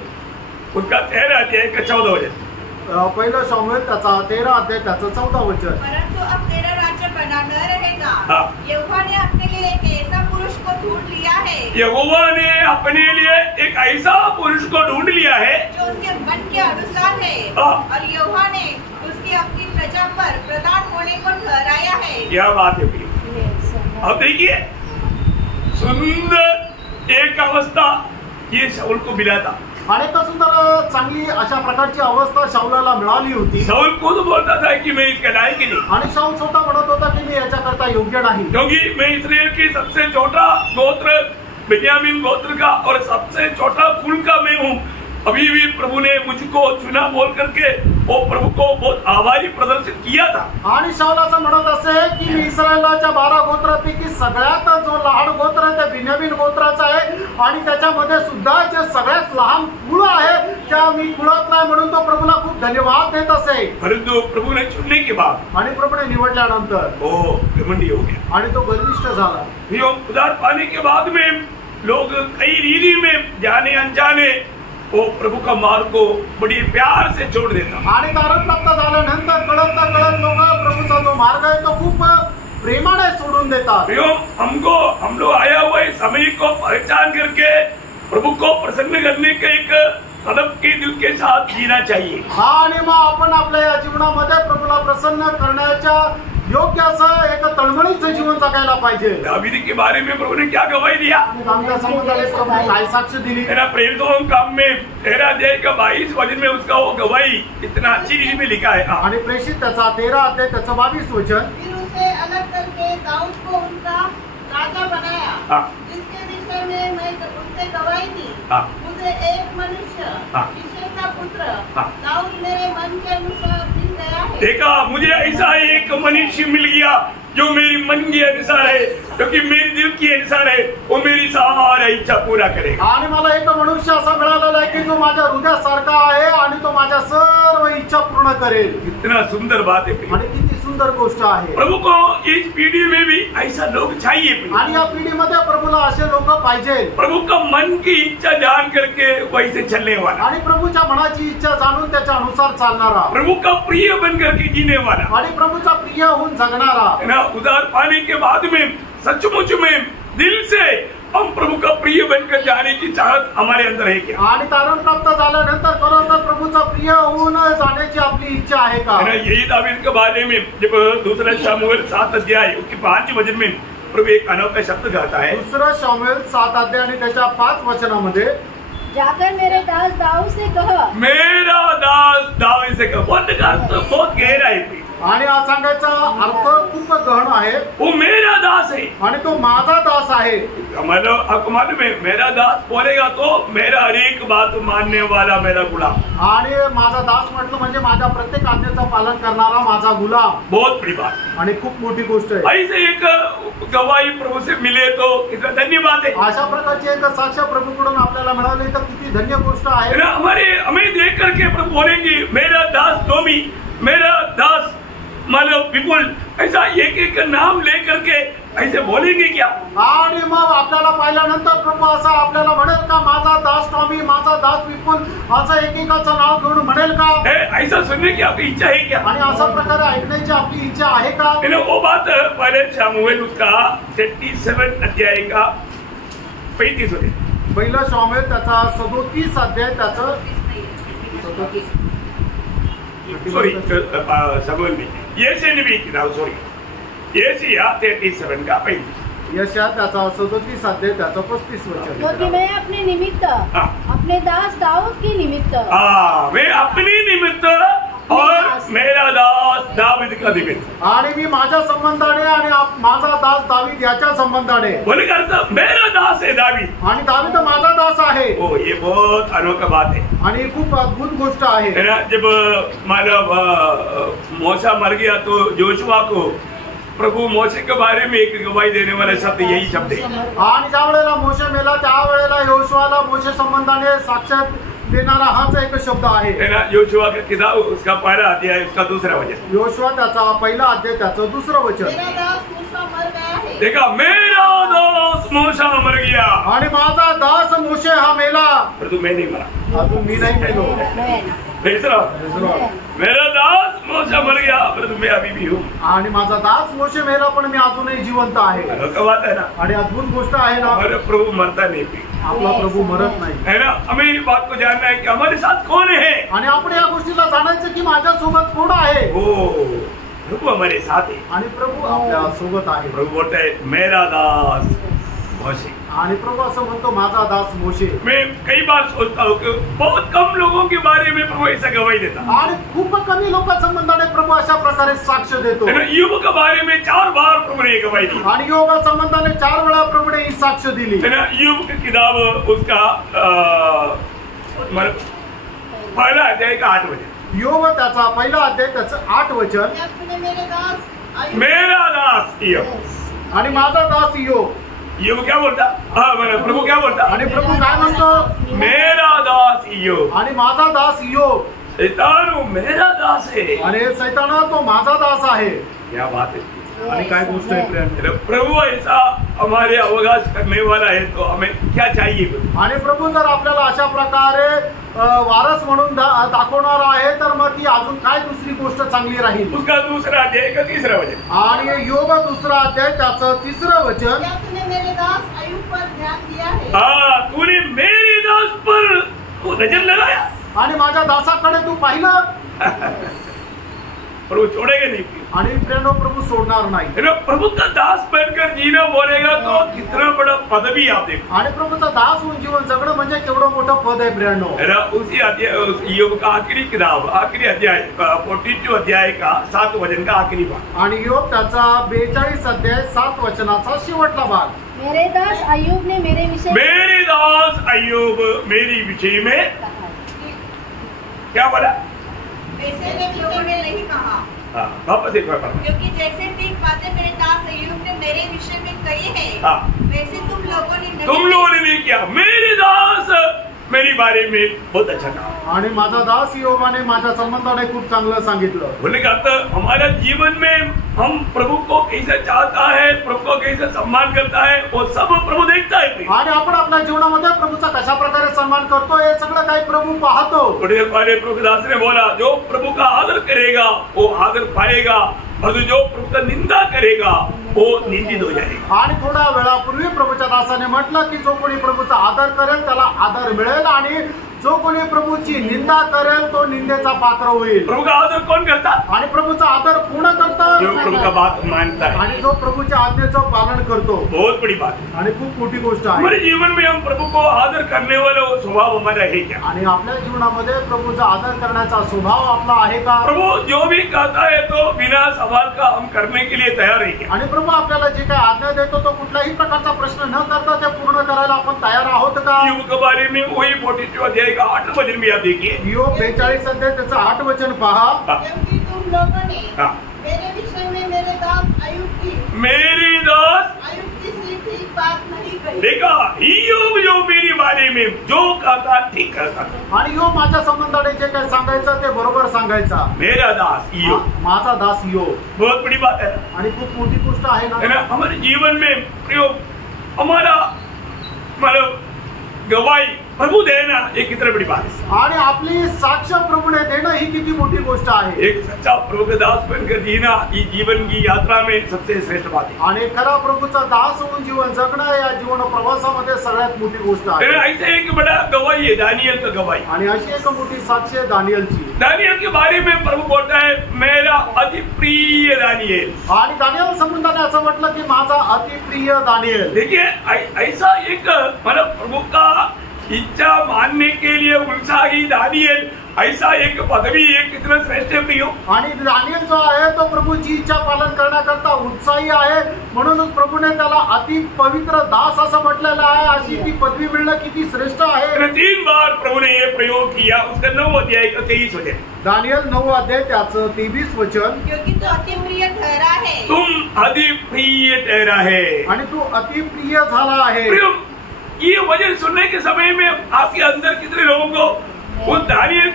उसका 13 अध्याय का 14 वचन, पहिला शमूएल त्याचा 13 अध्याय त्याचं 14 वचन। परंतु अब तेरा राज्य बना न रहेगा। हाँ। यहोवा ने अपने लिए एक ऐसा पुरुष को ढूंढ लिया है यहोवा ने अपने लिए एक ऐसा पुरुष को ढूंढ लिया है जो उसके मन के अनुसार है। हाँ। और यहोवा ने उसकी अपनी प्रजा पर प्रधान होने को ठहराया है। क्या बात है प्रिय। अब देखिए सुंदर एक अवस्था ये शाऊल को मिला था। अनेक सुंदर चांगली अशा प्रकारची अवस्था शाऊलाला मिळाली होती। शाऊल खुद बोलता था कि मैं इसका लायक ही नहीं, आणि शाऊल स्वतः म्हणत होता की मी याच्याकरता योग्य नाही, क्योंकि मैं इस्राएल की सबसे छोटा गोत्र बेन्यामीन गोत्र का और सबसे छोटा कुल का मैं हूँ। अभी भी प्रभु ने मुझको चुना बोल करके वो प्रभु को बहुत आभारी प्रदर्शित किया था। आणि शाऊल असं म्हणत असे की मी इस्रायलाच्या 12 गोत्रापैकी सगळ्यात जो लहान गोत्र आहे ते बेन्यामीन गोत्राचा आहे आणि त्याच्यामध्ये सुद्धा जे सगळ्यात लहान कुळ आहे त्या मी कुळात नाही म्हणून तो प्रभूला खूप धन्यवाद देत असे। परंतु प्रभु ने चुनने के बाद आणि प्रभूने निवडल्यानंतर वो घमंडी हो गया आणि तो गर्विष्ठ झाला। ये उदार पाने के बाद में लोग कई रीति में जाने अनजाने वो प्रभु का मार्ग को बड़ी प्यार से छोड़ देता। आणि तारण प्राप्त झाल्यानंतर कळत लोक प्रभूचा जो मार्ग आहे तो खूप प्रेमाने सोडून देतात। हम लोग आया हुआ इस समय को पहचान करके प्रभु को प्रसन्न करने का एक तलब के दिल के साथ जीना चाहिए। आणि मग आपण आपल्या या जीवनामध्ये प्रभूला प्रसन्न करण्याच्या योग्य असं एक तळमळीचं जीवन जगायला पाहिजे। दावीद के बारे में प्रभु ने क्या गवाही दिया। दावीदा संबंधाने प्रभू काय साक्ष दिली। मेरा प्रेरितों काम में 13 अध्याय का 22 वचन में उसका वो गवाही इतना अच्छी रीति में लिखा है। आणि प्रेषित त्याचा 13 अध्याय त्याचं 22 वचन। फिर उसे अलग करके दाऊद को उनका राजा बनाया, जिसके विषय में मैं उससे गवाही दी। मुझे एक मनुष्य यिशै का पुत्र दाऊद मेरे मन के अनुसार मिल गया है। देखा, मुझे ऐसा एक मनुष्य मिल गया जो मेरी मन के अनुसार है, क्योंकि मेरे दिल के अनुसार है, वो मेरी सारी इच्छा पूरा करेगा। आणि मला एक मनुष्य असा मिळालेला आहे की जो माझ्या हृदयासारखा आहे आणि तो माझ्या सर्व इच्छा पूर्ण करेल। इतना सुंदर बात है आणि किती सुंदर गोष्ट आहे। प्रभु को इस पीढ़ी में भी ऐसा लोग चाहिए आणि या पिढीमध्ये प्रभूला असे लोक पाहिजे। प्रभु का मन की इच्छा जान करके वैसे चलने वाला, आणि प्रभूच्या मनाची इच्छा जाणून त्याच्या अनुसार चालणारा, प्रभु का प्रिय बन करके जीने वाला आणि प्रभूचा प्रिय होऊन जगणारा। उदार पाने के बाद में सचमुच में दिल से हम प्रभु का प्रिय बनकर जाने की चाहत हमारे अंदर है क्या। आणि तारण प्राप्त झाल्यानंतर खरोखर प्रभूचा प्रिय होऊन जाण्याची आपली इच्छा आहे का। यही दावीद के बारे में जब दूसरा शमूएल 7 अध्याय उसके 5 वचन में प्रभु एक अनोखा शब्द कहता है। दूसरा शमूएल 7 अध्याय आणि त्याच्या 5 वचनामध्ये जाकर मेरे दास दाऊद से कह, मेरा दास दाऊद से कह। बहुत गहरा है आणि हा सांगायचा अर्थ खूप गहन आहे। वो मेरा दास है आणि तो माझा दास आहे। मतलब आपको मालूम है, मेरा दास बोलेगा तो मेरा हर एक बात मानने वाला मेरा गुलाम। आणि माझा दास म्हटलं म्हणजे माझ्या प्रत्येक आज्ञेचं पालन करणारा माझा गुलाम। बहुत बड़ी बात आणि खूप मोठी गोष्ट आहे। ऐसे एक गवाही प्रभु से मिले तो कितना धन्य बात है। अशा प्रकारची एक साक्ष प्रभूकडून आपल्याला मिळाली तर किती धन्य गोष्ट आहे। हमें देख करके प्रभु बोलेंगे मेरा दास टोमी, मेरा दास मानव विपुल, ऐसा एक एक नाम ले करके ऐसे बोलेंगे क्या। आणि मग आपल्याला पाहिल्यानंतर प्रभू असं आपल्याला म्हणेल का माझा दास टॉमी, माझा दास विपुल असं एकेकाचं नाव घेऊन म्हणेल का। ऐसा सुनने की आपकी इच्छा है क्या। आणि अशा प्रकारे ऐकण्याची आपली इच्छा आहे का। वो बात पहले शमूएल उसका 37 अध्याय का 35 होते। पहिला शमूएल त्याचा 37 अध्याय त्याचं 37 सॉरी शमूएल में येसे नबी की नाम सॉरी येसिया 37 का 35 यशा त्याचा 37 अध्याय त्याचं 35 वचन. क्योंकि मैं अपने निमित्त अपने दास दाऊद की निमित्त मैं अपनी निमित्त और मेरा दास दावीद का निमित्त. आणि मी माझ्या संबंधाने आणि माझा दास दावीद याच्या संबंधाने. बोले करता मेरा दास है दावीद आणि दावीद माझा दास आहे. ओ ये बहुत अनोखा बात है. आणि खूप अद्भुत गोष्ट आहे. जब मतलब मूसा मर गया तो जोशुआ को प्रभु मोशे के बारे में एक गवाही देने वाला शब्द यही शब्द है. आणि ज्या वेळेला मोशे मेला त्या वेळेला योशुआला मोशे संबंधाने साक्षात देणारा हाच एक शब्द आहे. योशुआ का किताब उसका पहला अध्याय उसका दूसरा वचन. योशुआ त्याचा पहिला अध्याय त्याचं दुसरं वचन. देखा मेरा दास मूसा मर गया आणि माझा दास मोशे हा मेला परंतु मैं नहीं मरा. अजून मी नाही मेलो. मेरा दास मूसा मर गया परंतु मैं अभी भी हूँ. आणि माझा दास मोशे मेला पण मी अजूनही जिवंत आहे. अनोखा बात है ना. आणि अद्भुत गोष्ट आहे ना. हमारा प्रभु मरता नहीं. आपला प्रभु मरत नाही है ना. हमें इस बात को जानना है कि हमारे साथ कौन है. आणि आपण या गोष्टीला जाणायचं की माझ्या सोबत कोण आहे. ओ प्रभु हमारे साथ है. आणि प्रभु आपल्या सोबत आहे. प्रभु बोलता है मेरा दास मोशे. आणि प्रभु असं म्हणतो माझा दास मोशे. मैं कई बार सोचता हूँ कि बहुत कम लोगों के बारे में प्रभु ऐसा गवाही देता. आणि खूप कमी लोकांसंबंधाने प्रभु अशा प्रकारे साक्ष देतो. युग के बारे में 4 बार प्रभु ने गवाही दी. आणि योग संबंधाने 4 वेळा प्रभुने ही साक्ष दिली. युग की किताब उसका पहला अध्याय का 8 वचन. योग त्याचा पहिला अध्याय त्याचं 8 वचन. मेरा दास योग. आणि माझा दास योग. योग क्या बोलता. प्रभु क्या बोलता. आणि प्रभु काय म्हणतो मेरा दास योग. आणि माझा दास योग. शैतान मेरा दास है. आणि सैताना तो माझा दास आहे. क्या बात है. आणि काय गोष्ट आहे. प्रभु ऐसा हमारे अवकाश करने वाला है तो हमें क्या चाहिए. आणि प्रभू जर आपल्याला अशा प्रकारे वारस म्हणून दाखवणार आहे तर मग ती अजून काय दुसरी गोष्ट चांगली राहील. उसका दूसरा अध्याय का 3रा वचन. आणि योग दुसरा अध्याय त्याचं 3रं वचन. तूने मेरे दास पर नजर लगाया. आणि माझ्या दासाकडे तू पाहिलं. प्रभु छोड़ेगा नहीं. आणि प्रेरणो प्रभु सोडणार नाही. प्रभु का दास बनकर जीना बोलेगा तो कितना बड़ा पदवी आप देखो. आणि प्रभूचा दास होऊन जीवन जगणं म्हणजे केवढं मोठं पद आहे प्रेरणो. उसी अध्याय योग का आखिरी किताब आखिरी अध्याय 42 अध्याय का 7 वचन का आखिरी भाग. आणि योग त्याचा 42 अध्याय 7 वचनाचा शेवटला भाग. मेरे दास अय्यूब ने मेरे विषय में क्या बोला. नहीं कहा. वापस एक बार. क्योंकि जैसे ठीक बातें मेरे दास अय्यूब ने मेरे विषय में कही है वैसे तुम लोगों ने नहीं किया. मेरे दास मेरी बारे में बहुत अच्छा कहा. आणि माझा दास योबाने माझ्या संबंधाने खूप चांगलं सांगितलं. बोलने का अर्थ हमारा जीवन में हम प्रभु को कैसे चाहता है प्रभु को कैसे सम्मान करता है वो सब प्रभु देखता है. आणि आपण आपल्या जीवनामध्ये प्रभूचा कशा प्रकारे सन्मान करतो हे सगळं काही प्रभु पाहतो. थोड़ी देर पहले प्रभु दास ने बोला जो प्रभु का आदर करेगा वो आदर पाएगा और जो प्रभु का निंदा करेगा वो निंदित हो जाएगा. आणि थोड्या वेळापूर्वी प्रभूच्या दासाने म्हटलं की जो कोणी प्रभूचा आदर करेल त्याला आदर मिळेल आणि जो कोणी प्रभूची निंदा करेल तो निंदेचा पात्र होईल. प्रभु का आदर कौन करता. आणि प्रभूचा आदर पूर्ण करतो जो प्रभु का बात मानता है आणि जो प्रभूच्या आज्ञेचं पालन करतो. बहुत बड़ी बात है. आणि खूप मोठी गोष्ट आहे. हमारे जीवन में हम प्रभु को आदर करने वाला वो स्वभाव हमारा है क्या. आणि आपल्या जीवनामध्ये प्रभूचा आदर करण्याचा स्वभाव आपला आहे का. प्रभु जो भी कहता है तो बिना सवाल का हम करने के लिए तैयार है क्या. आणि प्रभू आपल्याला जे काही आज्ञा देतो तो कुठल्याही प्रकारचा प्रश्न न करता ते पूर्ण करायला आपण तयार आहोत का. योग के बारे में वही 42 अध्याय का 8 वचन भी आप देखिए. योग 42 अध्याय त्याचं 8 वचन पहा. क्योंकि तुम लोगों ने मेरे विषय में मेरे दास अय्यूब की ठीक बात नहीं कही. देखा योग जो मेरी बारे में जो कहता ठीक करता. आणि योग माझ्या संबंधाने जे काही सांगायचं ते बरोबर सांगायचा. मेरा दास योग. माझा दास योग. बहुत बड़ी बात है. आणि खूप मोठी गोष्ट आहे ना. हमारे जीवन में प्रयोग हमारा मतलब गवाही प्रभु देना एक कितनी बड़ी बात है। आणि आपली साक्ष प्रभूने देणं ही किती मोठी गोष्ट आहे। एक सच्चा प्रभु का दास बनकर जीना ये जीवन की यात्रा में सबसे श्रेष्ठ बात है। आणि खरा प्रभूचा दास होऊन जीवन जगणं या जीवन प्रवासामध्ये सगळ्यात मोठी गोष्ट आहे। ऐसे एक बड़ा गवाही है दानियल का गवाही, आणि अशी एक मोठी साक्ष आहे दानियलची। दानियल के बारे में प्रभु बोलता है मेरा अति प्रिय दानियल। आणि दानियल संबंधाने असं म्हटलं की माझा अति प्रिय दानियल। देखिए ऐसा एक मतलब प्रभु का इच्छा मानने के लिए उत्साही दानियल, ऐसा एक पदवी एक कितना श्रेष्ठ प्रिय। आणि दानियल जो आहे तो प्रभूची इच्छा पालन करण्याकरता उत्साही आहे, म्हणूनच प्रभूने त्याला अति पवित्र दास असं म्हटलेलं आहे। अशी ती पदवी मिळणं किती श्रेष्ठ आहे। 3 बार प्रभु ने ये प्रयोग किया, उसका 9 अध्याय का 23 वचन, दानियल 9 अध्याय त्याचं 23 वचन, क्योंकि तू अति प्रिय ठहरा है, तुम अति प्रिय ठहरा है। आणि तू अति प्रिय झाला आहे। ये वचन सुनने के समय में आपके अंदर कितने लोगों को उस दानियल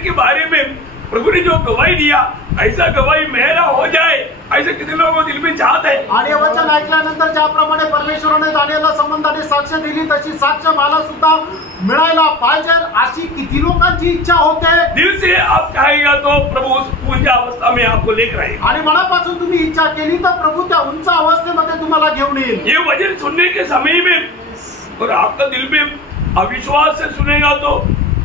के बारे में प्रभु ने जो गवाही दिया, ऐसा गवाही मेरा हो जाए, ऐसे कितने लोगों को दिल में चाहत है। आणि वचन ऐकल्यानंतर ज्याप्रमाणे परमेश्वराने दानियलला संबंधाने साक्ष दिली तशी साक्ष मला सुद्धा मिळायला पाहिजे, अशी किती लोकांची इच्छा होते। दिल से आप चाहेगा तो प्रभु उस उच्च अवस्था में आपको लेकर आएगा। आणि मनापासून तुम्ही इच्छा केली तर प्रभु त्या उंच अवस्थेमध्ये तुम्हाला घेऊन येईल। ये वचन सुनने के समय में और आपका दिल में अविश्वास से सुनेगा तो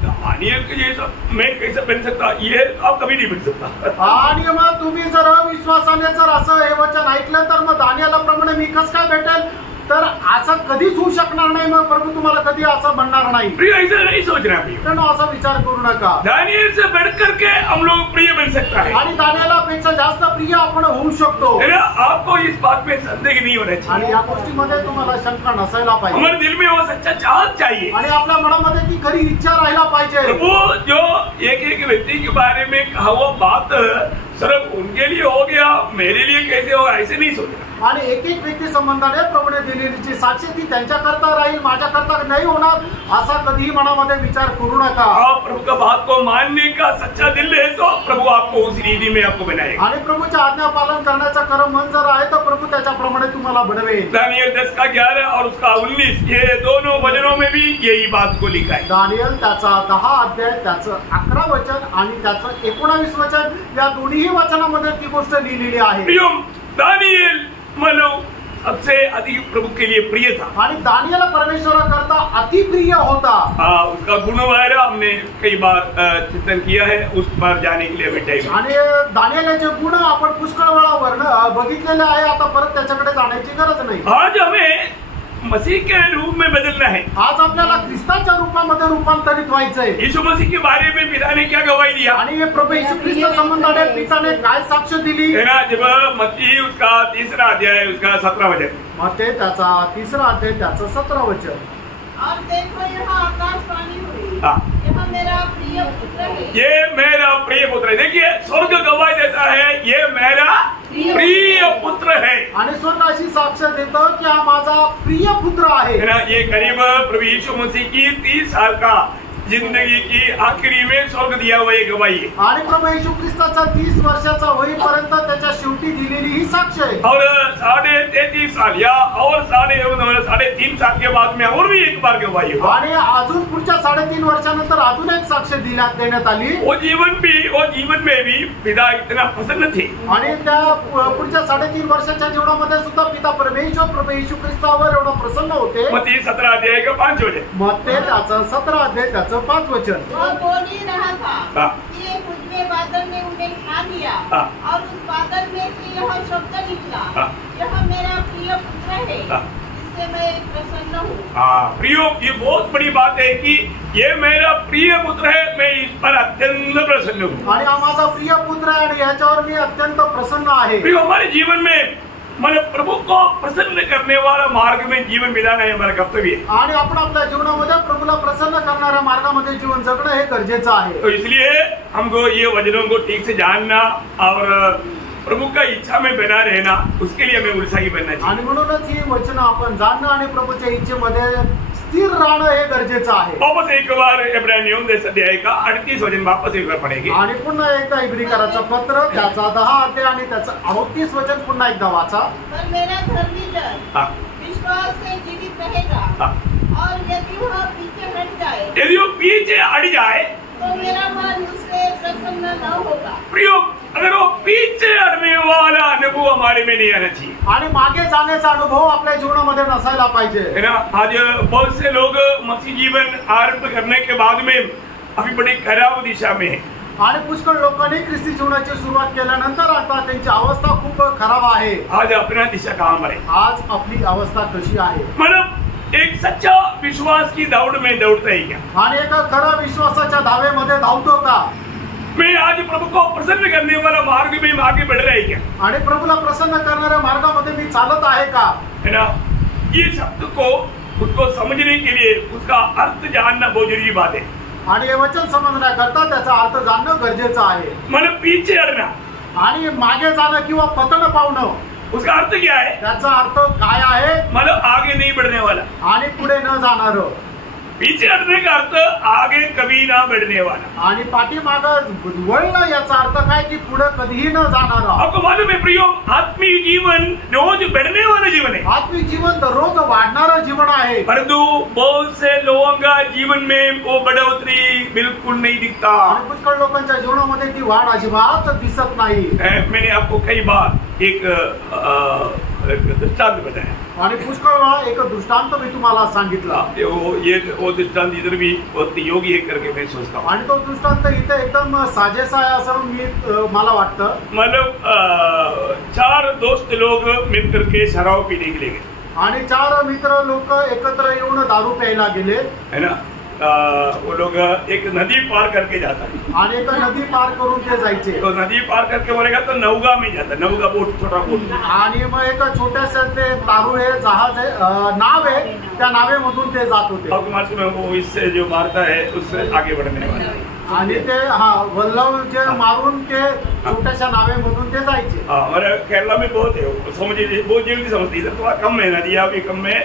दानियल के जैसा मैं कैसे बन सकता, ये आप कभी नहीं बन सकता। आणि मग तुम्ही जर अविश्वासाने जर असं हे वचन ऐकलं तर मग दानियलाप्रमाणे मी कसं काय भेटेल, तर असं कधीच होऊ शकणार नाही। मग प्रभू तुम्हाला कधी असं म्हणणार नाही। प्रिय ऐसा नहीं सोचना प्रिय, असा विचार करू नका। दानियल से बढ़कर के हम लोग प्रिय बन सकता है, आणि दानियलापेक्षा जास्त प्रिय आपण होऊ शकतो। आपको इस बात में संदेह नहीं होना चाहिए। आणि या गोष्टीमध्ये तुम्हाला शंका नसायला पाहिजे। हमारे दिल में वो सच्चा चाहत चाहिए, आणि आपल्या मनामध्ये ती खरी इच्छा राहायला पाहिजे। वो जो एक व्यक्ति के बारे में कहा वो बात सिर्फ उनके लिए हो गया, मेरे लिए कैसे होगा, ऐसे नहीं सोचना। आणि एक व्यक्ती संबंधाने प्रभूने दिलेली जी साक्ष ती त्यांच्याकरता राहील, माझ्याकरता नाही होणार, असा कधीही मनामध्ये विचार करू नका। आप प्रभु का बात को मानने का सच्चा दिल है तो प्रभु आपको उस रीति में आपको बनाएगा। आणि प्रभूच्या आज्ञा पालन करण्याचं खरं मन जर आहे तर प्रभू त्याच्याप्रमाणे तुम्हाला बनवेल। दानियल 10 का 11 और उसका 19 ये दोनों वचनों में भी यही बात को लिखा है। दानियल त्याचा 10 अध्याय त्याचं 11 वचन आणि त्याचं 19 वचन या दोन्ही वचनामध्ये ती गोष्ट लिहिलेली आहे। दानियल मानव सबसे अधिक प्रभु के लिए प्रिय था, आणि दानियल परमेश्वराकरता अति प्रिय होता। उसका गुण वगैरह हमने कई बार चिंतन किया है, उस पर जाने के लिए हमें टाइम। आणि दानियलचे गुण आपण पुष्कळ वेळा बघितलेले आहे, आता परत त्याच्याकडे जाण्याची गरज नाही। आज हमें मसीह के रूप में बदलना है। आज आपल्याला ख्रिस्ताच्या रूपामध्ये रूपांतरित व्हायचंय। यीशु मसीह के बारे में पिता ने क्या गवाही दिया, आणि प्रभू येशू ख्रिस्त संबंधाने पिताने काय साक्ष दिली। जब मत्ती उसका 3 अध्याय उसका 17 वचन, मत्ती त्याचा 3 अध्याय त्याचं 17 वचन, और देखो यहाँ आकाशवाणी हुई, यह मेरा प्रिय पुत्र है, ये मेरा प्रिय पुत्र है। देखिए स्वर्ग गवाही देता है ये मेरा प्रिय पुत्र है। आणि स्वर्ग अशी साक्ष देतो की हा माझा प्रिय पुत्र आहे। ये करीब प्रभु यीशु मसीह की 30 साल का जिंदगी की आखिरी में स्वर्ग दिया हुआ एक गवाही है। आणि प्रभू येशू ख्रिस्ताचा 30 वर्षाचा होईपर्यंत त्याच्या शेवटी दिलेली ही साक्ष आहे। और 33.5 साल या और 3.5 साल के बाद में और भी एक बार गवाही हुआ। आणि अजून पुढच्या 3.5 वर्षानंतर अजून एक साक्ष देण्यात आली। वो जीवन में भी पिता इतना प्रसन्न थे, आणि त्या पुढच्या 3.5 वर्षाच्या जीवनामध्ये सुद्धा पिता परमेश्वर प्रभू येशू ख्रिस्तावर एवढा प्रसन्न होते। मत्ती 17 अध्याय का 5 वचन, मत्ती त्याचा 17 अध्याय त्याचं 5 वचन, वो बोल ही रहा था कि एक उजले बादल ने उन्हें खा लिया, और उस बादल में से यह शब्द निकला, यह मेरा प्रिय पुत्र है, जिससे मैं प्रसन्न हूँ। प्रियो, ये बहुत बड़ी बात है कि ये मेरा प्रिय पुत्र है, मैं इस पर अत्यंत प्रसन्न हूँ। आणि हा माझा प्रिय पुत्र आहे आणि ह्याच्यावर मी अत्यंत प्रसन्न आहे। प्रियो, हमारे जीवन में मतलब प्रभु को प्रसन्न करने वाला मार्ग में जीवन बिताना है हमारा कर्तव्य है। आणि आपण आपल्या जीवनामध्ये प्रभूला प्रसन्न करणाऱ्या मार्गामध्ये जीवन जगणं हे गरजेचं आहे। तो इसलिए हमको ये वचनों को ठीक से जानना और प्रभु का इच्छा में बना रहना, उसके लिए हमें उत्साही बनना चाहिए। आणि म्हणूनच ही वचन आपण जाणणं आणि प्रभूच्या इच्छेमध्ये स्थिर राहणं हे गरजेचं आहे। वापस एक बार इब्रानियों 10 अध्याय का 38 वचन वापस एक बार पढ़ेंगे। आणि पुन्हा एकदा इब्रिकराचं पत्र त्याचा 10 अध्याय आणि त्याचं 38 वचन पुन्हा एकदा वाचा। पर मेरा धर्मी जन विश्वास से जीवित रहेगा, और यदि वह पीछे हट जाए, यदि वो पीछे हट जाए, तो मेरा मन उससे प्रसन्न न होगा। प्रियो, अगर वो पीछे हटने वाला अनुभव हमारे में नहीं आना चाहिए, आणि मागे जाण्याचा अनुभव आपल्या जीवनामध्ये नसायला पाहिजे, है ना। आज बहुत से लोग मसीह जीवन आरंभ करने के बाद में अभी बड़ी खराब दिशा में है। आणि पुष्कळ लोकांनी ख्रिस्ती जीवनाची सुरुवात केल्यानंतर आता त्यांची अवस्था खूप खराब आहे। आज अपना दिशा कहाँ पर है? आज आपली अवस्था कशी आहे? मतलब एक सच्चा विश्वास की दौड़ में दौड़ता है क्या? आणि एक खरा विश्वासाच्या धावेमध्ये धावतो का? मैं आज प्रभु को प्रसन्न करने वाला मार्ग में आगे बढ़ रहा है क्या? आणि प्रभूला प्रसन्न करणाऱ्या मार्गामध्ये मी चालत आहे का? है ना। ये शब्द को उसको समझने के लिए उसका अर्थ जानना बहुत जरूरी बात है। आणि हे वचन समजण्याकरता त्याचा अर्थ जाणणं गरजेचं आहे। मतलब पीछे हटना, आणि मागे जाणं किंवा पतन पावणं, उसका अर्थ क्या है? त्याचा अर्थ काय आहे? मतलब आगे नहीं बढ़ने वाला। आणि पुढे न जाणार, पीछे हटने का अर्थ आगे कभी ना बढ़ने वाला। आणि पाठीमाग वळणं याचा अर्थ काय की पुढे कधीही न जाणार। आपको मालूम है प्रियो, आत्मीय जीवन रोज बढ़ने वाला जीवन है, आत्मिक जीवन दररोज वाढणारं जीवन आहे। परंतु बहुत से लोगों का जीवन में वो बढ़ोतरी बिल्कुल नहीं दिखता। आणि पुष्कळ लोकांच्या जीवनामध्ये ती वाढ अजिबात दिसत नाही। मैंने आपको कई बार एक दृष्टांत बताया, आणि पुष्कळ वेळा एक दृष्टांत मी तुम्हाला सांगितला, वो दृष्टांत इधर भी बहुत योगी है करके मैं सोचता हूँ। आणि तो दृष्टांत इथे एकदम साजेसा आहे असं मला वाटतं। मतलब 4 दोस्त लोग मिल करके शराब पीने के लिए गए, आणि 4 मित्र लोक एकत्र येऊन दारू प्यायला गेले, है ना। वो लोग एक नदी पार करके जाता है, आणि एक नदी पार करून ते जायचे। तो नदी पार करके बोलेगा तो नौगा में जाता, नौगा बोट, छोटा बोट, आणि मग एक छोट्याशा ते तारू आहे, जहाज आहे, नाव आहे, त्या नावेमधून ते जात होते। वो इससे जो मारता है उससे आगे बढ़ने वाला है। आणि ते वल्लव जे मारून ते छोट्याशा नावेमधून ते जायचे। हमारे केरला में बहुत है, समझिए बहुत जल्दी समझते, इधर थोड़ा कम है, नदियाँ भी कम है,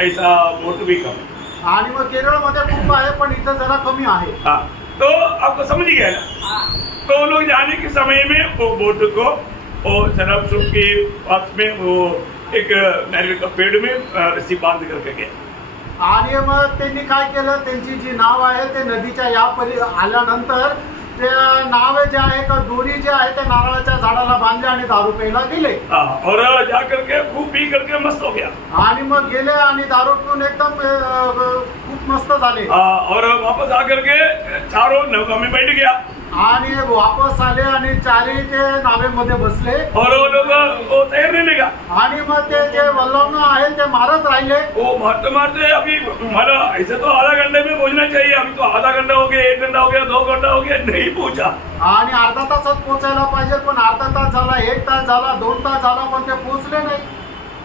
ऐसा बोट भी कम है। आणि मग केरळमध्ये खूप आहे, पण इथं जरा कमी आहे। हाँ, तो आपको समझ गया ना। तो लोग जाने के समय में वो बोट को और शराब सूप के पास में वो एक नारियल का पेड़ में रस्सी बांध करके गया। आणि मग त्यांनी काय केलं, त्यांची जी नाव आहे ते नदीच्या या परी आल्यानंतर ते नाव जे आहे का दोरी जे आहे त्या नारळाच्या झाडाला बांधले आणि दारू प्यायला गेले। और जा करके खूब पी करके मस्त हो गया, आणि मग गेले आणि दारू पिऊन एकदम खूप मस्त झाले, और वापस आकर के चारों नौका में बैठ गया, आणि वापस आले आणि चारी ते नावेमध्ये बसले, और वो लोग वो तैरने लगा, आणि मग ते जे वल्लवणं आहे ते मारत राहिले। वो मारते मारते अभी हमारा ऐसे तो आधा घंटे में पहुंचना चाहिए, अभी तो आधा घंटा हो गया, 1 घंटा हो गया, 2 घंटा हो गया, नहीं पहुंचा। आणि अर्धा तासात पोहोचायला पाहिजे, पण अर्धा तास झाला, 1 तास झाला, 2 तास झाला, पण ते पोहोचले नाही।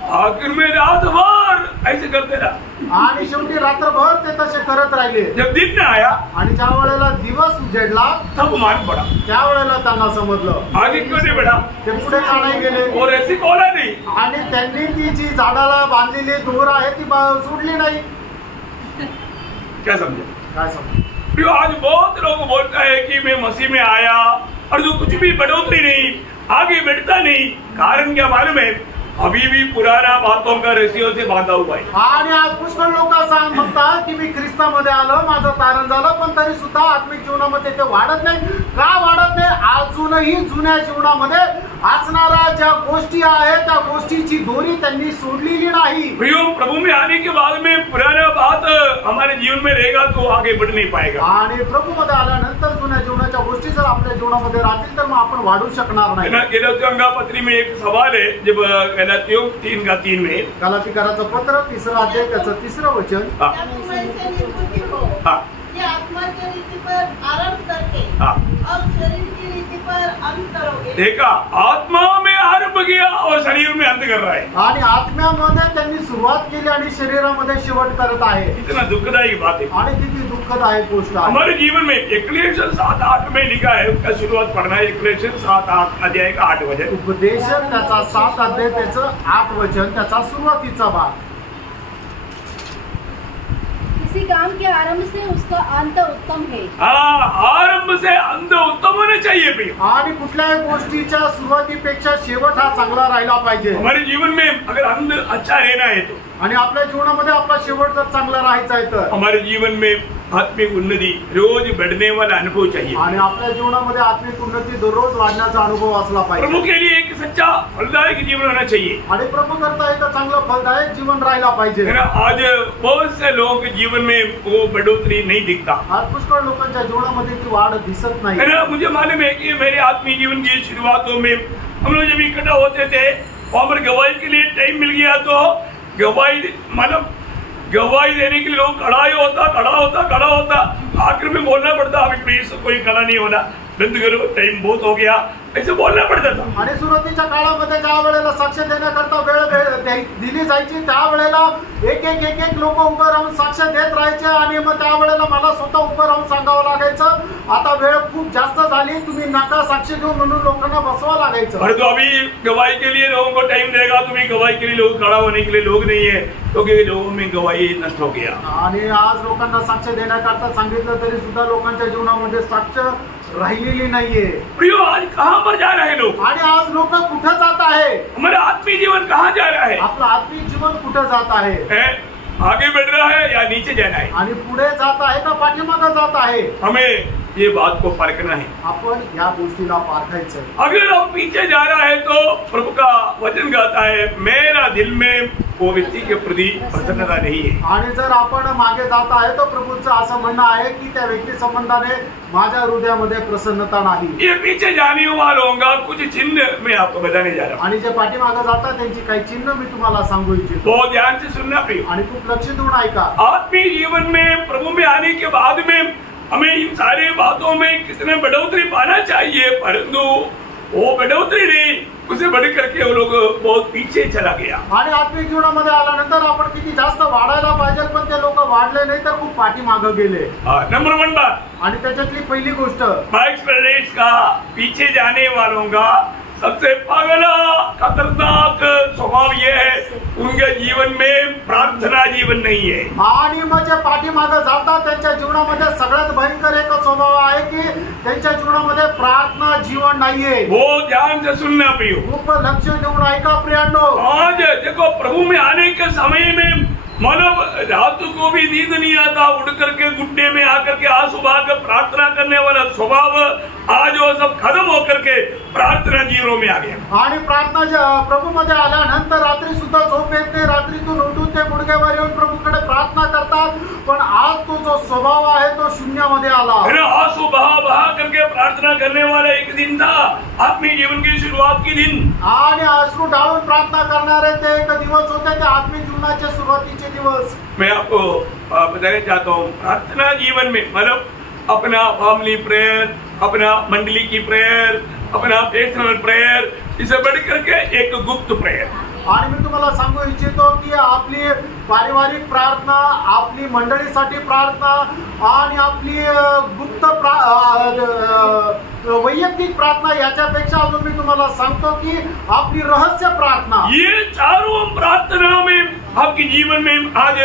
आखिर में रात भर ऐसे करते रहा, आणि शेवटी रात्रभर ते तसे करत राहिले। जब दिन में आया आणि ज्या वेळेला दिवस उजेडला तब मालूम पड़ा त्या वेळेला त्यांना समजलं आगे क्यों नहीं बढ़ा, ते पुढे का नाही गेले, और ऐसी कोला नहीं। आणि त्यांनी ती जी झाडाला बांधलेली दोर आहे ती सोडली नाही। क्या समझे? काय समज? प्रियो, आज बहुत लोग बोलता है कि मैं मसीह में आया और जो कुछ भी बढ़ोतरी नहीं, आगे बढ़ता नहीं। कारण क्या मालूम है? अभी भी पुराना बातों का रस्सियों से बांधा हुआ है। आणि आज पुष्कळ लोक असं म्हणतात की मी ख्रिस्तामध्ये आलो, माझं तारण झालं, पण तरी सुद्धा आत्मिक जीवनामध्ये ते वाढत नाही। का वाढत नाही? अजूनही जुन्या जीवनामध्ये असणाऱ्या ज्या गोष्टी आहेत त्या गोष्टीची दोरी त्यांनी सोडलेली नाही। प्रियो, प्रभु में आने के बाद में पुराना बात हमारे जीवन में रहेगा तो आगे बढ़ नहीं पाएगा। आणि प्रभूमध्ये आल्यानंतर जुन्या जीवनाच्या गोष्टी जर आपल्या जीवनामध्ये राहतील तर मग आपण वाढू शकणार नाही। गलातियों में एक सवाल है, जब गलातियों 3:3 में, गलातिकराचं पत्र 3रा अध्याय त्याचं 3रं वचन, ये आत्मा की रीति पर आरंभ करके अब शरीर की रीति पर अंत करोगे। देखा, आत्मा में आरंभ किया और शरीर में अंत कर रहा है। आणि आत्म्यामध्ये त्यांनी सुरुवात केली आणि शरीरामध्ये शेवट करत आहे। कितना दुखदायी बात है आणि किती दुःखदायक गोष्ट आहे। हमारे जीवन में इक्लेशियस 7:8 में लिखा है, उसका शुरुआत पढ़ना है, इक्लेशियस 7:8 अध्याय का 8 वचन। उपदेशक त्याचा 7 अध्याय त्याचं 8 वचन, त्याचा सुरुवातीचा भाग। किसी काम के आरंभ से उसका अंत उत्तम है। आरंभ से अंत उत्तम होना चाहिए प्रिय। आणि कुठल्याही गोष्टीच्या सुरुवातीपेक्षा शेवट हा चांगला राहिला पाहिजे। हमारे जीवन में अगर अंत अच्छा रहना है तो, आणि आपल्या जीवनामध्ये आपला शेवट जर चांगला राहायचा आहे तर हमारे जीवन में आत्मिक उन्नति रोज बढ़ने वाला अनुभव चाहिए। आणि आपल्या जीवनामध्ये आत्मिक उन्नती दररोज वाढण्याचा अनुभव असला पाहिजे। प्रभु के लिए एक सच्चा फलदायक जीवन होना चाहिए आणि प्रभु करता एक चांगलं फलदायक जीवन राहिला पाहिजे। है ना। आज बहुत से लोगों के जीवन में वो बढ़ोतरी नहीं दिखता आज पुष्कळ लोकांच्या जीवनामध्ये ती वाढ दिसत नाही है ना। मुझे मालूम है कि मेरे आत्मीय जीवन की शुरुआतों में हम लोग जब इकट्ठा होते थे वहां पर गवाही के लिए टाइम मिल गया तो गवाही मतलब गवाही देने के लिए लोग खड़ा होता आखिर में बोलना पड़ता अभी प्लीज कोई खड़ा नहीं होना, बंद करो, टाइम बहुत हो गया, ऐसे बोलना पड़ता था। आणि सुरुवातीच्या काळामध्ये ज्या वेळेला साक्ष देण्याकरता वेळ दिली जायची त्यावेळेला एक लोक उभं राहून साक्ष देत राहायचे आणि मग त्यावेळेला मला स्वतः उभं राहून सांगावं लागायचं आता वेळ खूप जास्त झाली, तुम्ही नका साक्ष देऊ म्हणून लोकांना बसवावं लागायचं। और तो अभी गवाही के लिए लोगों को टाइम देगा, तुम्हें गवाही के लिए लोग खड़ा होने के लिए लोग नहीं है क्योंकि लोगों में गवाही नष्ट हो गया। आणि आज लोकांना साक्ष देण्याकरता सांगितलं तरी सुद्धा लोकांच्या जीवनामध्ये साक्ष राहिलेली नाहीये। प्रियो, आज कहां पर जा रहे लोग? आणि आज लोक कुठे जात आहे? हमारा आत्मीय जीवन कहां जा रहा है? आपलं आत्मिक जीवन कुठे जात आहे? आगे बढ़ रहा है या नीचे जाना है? आणि पुढे जात आहे का पाठीमागे जात आहे? हमें ये बात को परखना है। आपण या गोष्टीला पारखायचं। अगर हम पीछे जा रहा है तो प्रभु का वचन कहता है मेरा दिल में वो व्यक्ति के प्रति प्रसन्नता नहीं है। आणि जर आपण मागे जात आहे तो प्रभूचं असं म्हणणं आहे की त्या व्यक्ती संबंधाने माझ्या हृदयामध्ये प्रसन्नता नाही। ये पीछे जाने वालों का कुछ चिन्ह मैं आपको बताने जा रहा हूँ। आणि जे पाठीमागे जातात त्यांची काही चिन्ह मी तुम्हाला सांगू इच्छितो। बहुत ध्यान से सुनना प्रिय। आणि खूप लक्ष देऊन ऐका। आत्मीय जीवन में प्रभु में आने के बाद में हमें इन सारी बातों में किसने बढ़ोतरी पाना चाहिए, परंतु वो बढ़ोतरी नहीं, उसे बढ़ करके वो लोग बहुत पीछे चला गया। आणि आत्मिक जीवनामध्ये आल्यानंतर आपण किती जास्त वाढायला पाहिजे पण ते लोक वाढले नाही तर खूप पाठीमागे गेले। नंबर 1 बात, आणि त्याच्यातली पहिली गोष्ट बाइक्स प्रदेश का पीछे जाने वालों का सबसे पगला खतरनाक स्वभाव ये है उनके जीवन में प्रार्थना जीवन नहीं है। आणि मग जे पाठीमागे जातात त्यांच्या जीवनामध्ये सगळ्यात भयंकर एक स्वभाव आहे की त्यांच्या जीवनामध्ये प्रार्थना जीवन नाहीये। वो ध्यान से सुनना प्रियो, खूप लक्ष देऊन ऐका प्रियांनो। आज देखो प्रभु में आने के समय में मानव रात को भी नींद नहीं आता, उड़ करके गुड्डे में आकर के आंसू बहाकर प्रार्थना करने वाला स्वभाव आज वो सब खत्म होकर के प्रार्थना जीवनों में आ गया। आणि प्रार्थना प्रभू मध्ये आल्यानंतर रात्री सुद्धा झोप येत नाही, रात्रीतून उठून ते गुडघ्यावर येऊन प्रभूकडे प्रार्थना करतात, पण आज तो जो स्वभाव आहे तो शून्यामध्ये आला। आंसू बहा करके प्रार्थना करने वाला एक दिन था आत्मिक जीवन की शुरुआत की दिन। आणि अश्रू डाळून प्रार्थना करणारे ते एक दिवस होते, ते आत्मिक जीवनाचे सुरुवातीचे दिवस। मैं आपको बताना चाहता हूँ प्रार्थना जीवन में मतलब अपना फैमिली प्रेयर, अपना मंडली की प्रेयर, अपना पर्सनल प्रेयर, इसे बढ़ करके एक गुप्त प्रेयर। आणि मी तुम्हाला सांगू इच्छितो की आपली पारिवारिक प्रार्थना, आपली मंडळीसाठी प्रार्थना आणि आपली गुप्त वैयक्तिक प्रार्थना याच्यापेक्षा अजून मी तुम्हाला सांगतो की आपली रहस्य प्रार्थना, ये चारों प्रार्थना में आपके जीवन में आज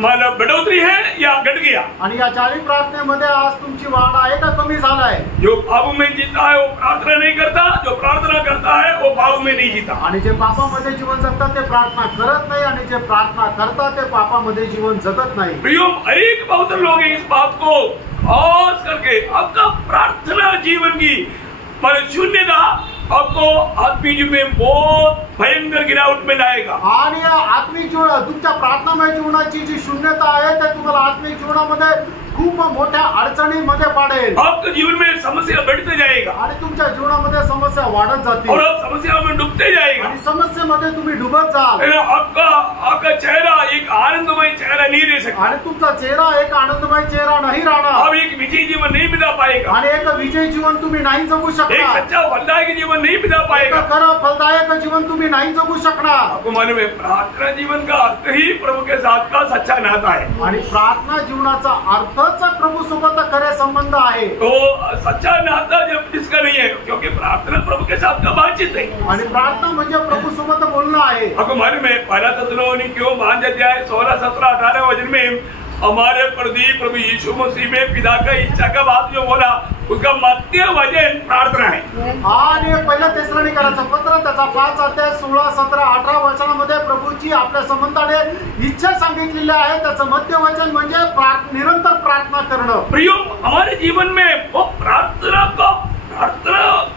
मतलब बढ़ोतरी है या घट गया? आणि या चारही प्रार्थनेमध्ये आज तुमची वाढ आहे का कमी झालाय? जो पाप में जीता है वो प्रार्थना नहीं करता, जो प्रार्थना करता है वो पाप में नहीं जीता। आणि जे पापामध्ये जीवन जगतात ते प्रार्थना करत नाही, आणि जे प्रार्थना करतात ते पापामध्ये जीवन जगत नाही। प्रियो, एक बहुत लोग इस बात को खास करके आपका प्रार्थना जीवन की शून्यता आपको आत्मिक जीवन में बहुत भयंकर गिरावट में लाएगा। आणि आत्मिक जीवन तुमच्या प्रार्थनामय जीवनाची जी शून्यता आहे ते तुम्हाला आत्मिक जीवनामध्ये खूप मोठ्या अडचणीमध्ये पाडेल। आपके जीवन में समस्या बढ़ते जाएगा आणि तुमच्या जीवनामध्ये समस्या वाढत जातील, और आप समस्या में डूबते जाएगा, आणि समस्येमध्ये तुम्ही डुबत जाल। आपका चेहरा एक आनंदमय चेहरा नहीं रह सकता, आणि तुमचा चेहरा एक आनंदमय चेहरा नाही राहणार, आप एक विजयी जीवन नहीं बिता पाएगा, आणि एक विजयी जीवन तुम्ही नाही जगू एक शकणार, सच्चा फलदायक जीवन नहीं बिता पाएगा, खरं फलदायक जीवन तुम्ही नाही जगू शकणार। आपको मालूम है प्रार्थना जीवन का अर्थ ही प्रभु के साथ का सच्चा नाता है। आणि प्रार्थना जीवनाचा अर्थच प्रभु सोबत खरे संबंध आहे। तो सच्चा नाता जब जिसका नहीं है, क्योंकि प्रार्थना प्रभु के साथ का बातचीत है, आणि प्रार्थना म्हणजे प्रभु सोबत बोलणं आहे। आपको मालूम है 1 थिस्सलुनीकियों 5 अध्याय 16, 17, 18 वचन में हमारे प्रति प्रभु यीशु मसीह में पिता का इच्छा का बात जो बोला उसका मध्य वचन प्रार्थना है। आणि पहिल्या तेसलोनिकरांचं पत्र त्याचा 5 अध्याय 16, 17, 18 वचनामध्ये प्रभूची आपल्या संबंधाने इच्छा सांगितलेली आहे। त्याचं मध्य वचन म्हणजे निरंतर प्रार्थना करणं। प्रियो, हमारे जीवन में वो प्रार्थना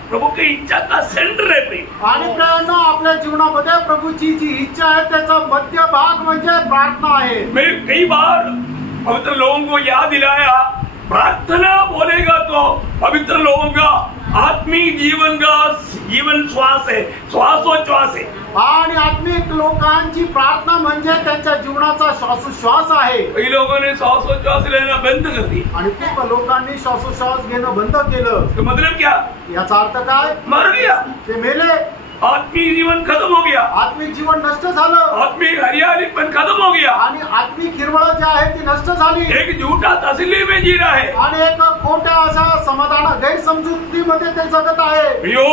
प्रभु की इच्छा का सेंटर है प्रिय। आणि प्रियांनो, आपल्या जीवनामध्ये प्रभूची जी इच्छा आहे त्याचा मध्य भाग म्हणजे प्रार्थना आहे। मैं कई बार पवित्र लोगों को याद दिलाया, प्रार्थना बोलेगा तो पवित्र लोगों का आत्मिक जीवन का जीवन श्वास है, श्वासोच्छ्वास है। आणि आत्मिक लोकांची प्रार्थना म्हणजे त्यांच्या जीवनाचा श्वासोच्छ्वास आहे। कई लोगों ने श्वासोच्छ्वास लेना बंद कर दिया आणि खूप लोकांनी श्वासोच्छ्वास घेणं बंद केलं। तो मतलब क्या? याचा अर्थ काय? मर गया, ते मेले, आत्मिक जीवन खत्म हो गया, आत्मिक जीवन नष्ट झालं, आत्मिक हरियालीपन खत्म हो गया, आणि आत्मिक हिरवळ जी आहे ती नष्ट झाली। एक झूठा तसल्ली में जी रहा है, आणि एक खोट्या अशा समाधान गैरसमजुतीमध्ये ते जगत आहे। प्रियो,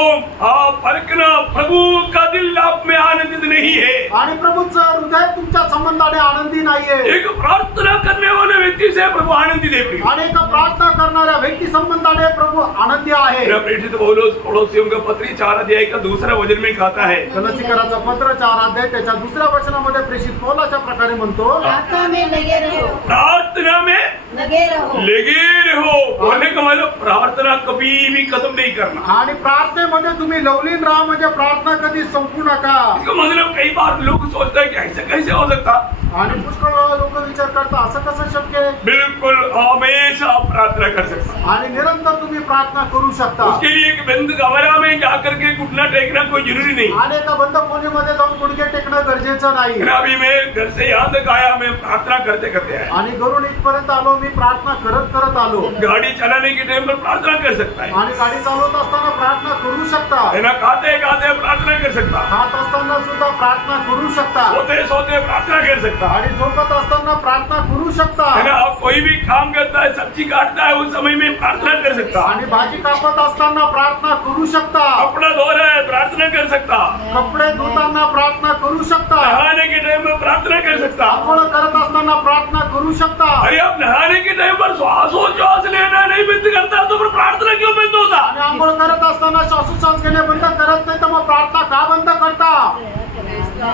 आप परखना, प्रभु का दिल आप में आनंदित नहीं है, आणि प्रभूचं हृदय तुमच्या संबंधाने आनंदी नाहीये। एक प्रार्थना करने वाले व्यक्ति से प्रभु आनंदित है प्रियो। आणि एक प्रार्थना करणाऱ्या व्यक्ती संबंधाने प्रभू आनंदी आहे। मेरा प्रेषित पौलुस पड़ोसियों का पत्री 4 अध्याय का दूसरा वचन में कहता है, कलसीकराचं पत्र 4 अध्याय त्याच्या दुसऱ्या वचनामध्ये प्रेषित पौलाच्या प्रकारे म्हणतो, प्रार्थना में लगे रहो, प्रार्थना में लगे रहो, लगे रहो। बोलने का मतलब प्रार्थना कभी भी खत्म नहीं करना। आणि प्रार्थनेमध्ये तुम्ही लवलीन राहा, म्हणजे प्रार्थना कधी संपू नका। इसका मतलब कई बार लोग सोचते हैं कि ऐसा कैसे हो सकता, आणि पुष्कळ लोक विचार करतात असं कसं शक्य आहे? बिल्कुल हमेशा आप प्रार्थना कर सकते, आणि निरंतर तुम्ही प्रार्थना करू शकता। उसके लिए एक बंद कमरा में जाकर के घुटना टेकना कोई जरूरी नहीं। आणि एका बंद खोलीमध्ये जाऊन गुडघे टेकणं गरजेचं नाही। अभी मैं घर से यहाँ तक आया, मैं प्रार्थना करते करते आया। आणि घरून इथपर्यंत आलो, मी प्रार्थना करत करत आलो। गाड़ी चलाने के टाइम पर प्रार्थना कर सकता है, आणि गाडी चालवत असताना प्रार्थना करू शकता। है ना, खाते खाते प्रार्थना कर सकता, खात असताना सुद्धा प्रार्थना करू शकता। सोते सोते प्रार्थना कर सकता, आणि झोपत असताना प्रार्थना करू शकता। है ना, आप कोई भी काम करता है, सब्जी काटता है, उस समय में प्रार्थना कर सकता, आणि भाजी कापत असताना प्रार्थना करू शकता। कपड़ा धो रहा है प्रार्थना कर सकता, कपडे धुताना प्रार्थना करू शकता। नहाने के टाइम में प्रार्थना कर सकता। आंघोळ करत असताना प्रार्थना करू शकता। अरे आप नहाने के टाइम पर श्वासोच्छ्वास लेना नहीं बंद करता तो फिर प्रार्थना क्यों बंद होता? आणि आंघोळ करत असताना श्वासोच्छ्वास घेणे बंद करत नाही तर मग प्रार्थना का बंद करता?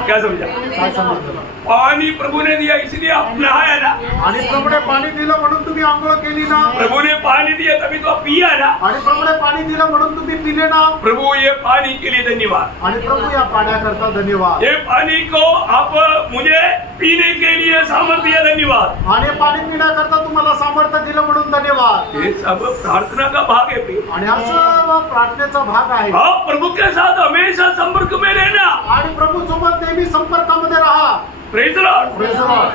क्या समझा? काय समजलं? पानी प्रभु ने दिया इसलिए आप नहाया ना, आणि प्रभूने पाणी दिलं म्हणून तुम्ही आंघोळ केली ना। प्रभु ने पानी दिया तभी तो आप पिया ना, आणि प्रभूने पाणी दिलं म्हणून तुम्ही पिले ना। प्रभु ये पानी के लिए धन्यवाद। आणि प्रभू या पाण्याकरता धन्यवाद। ये पानी को आप मुझे पीने के लिए सामर्थ्य दिया, धन्यवाद। आणि पाणी पिण्याकरता तुम्हाला सामर्थ्य दिलं म्हणून धन्यवाद। ये सब प्रार्थना का भाग है प्रिय। आणि हा सर्व प्रार्थनेचा भाग आहे। आप प्रभु के साथ हमेशा संपर्क में रहना, आणि प्रभू सोबत नेहमी संपर्कामध्ये राहा। Praise the Lord. Praise the Lord.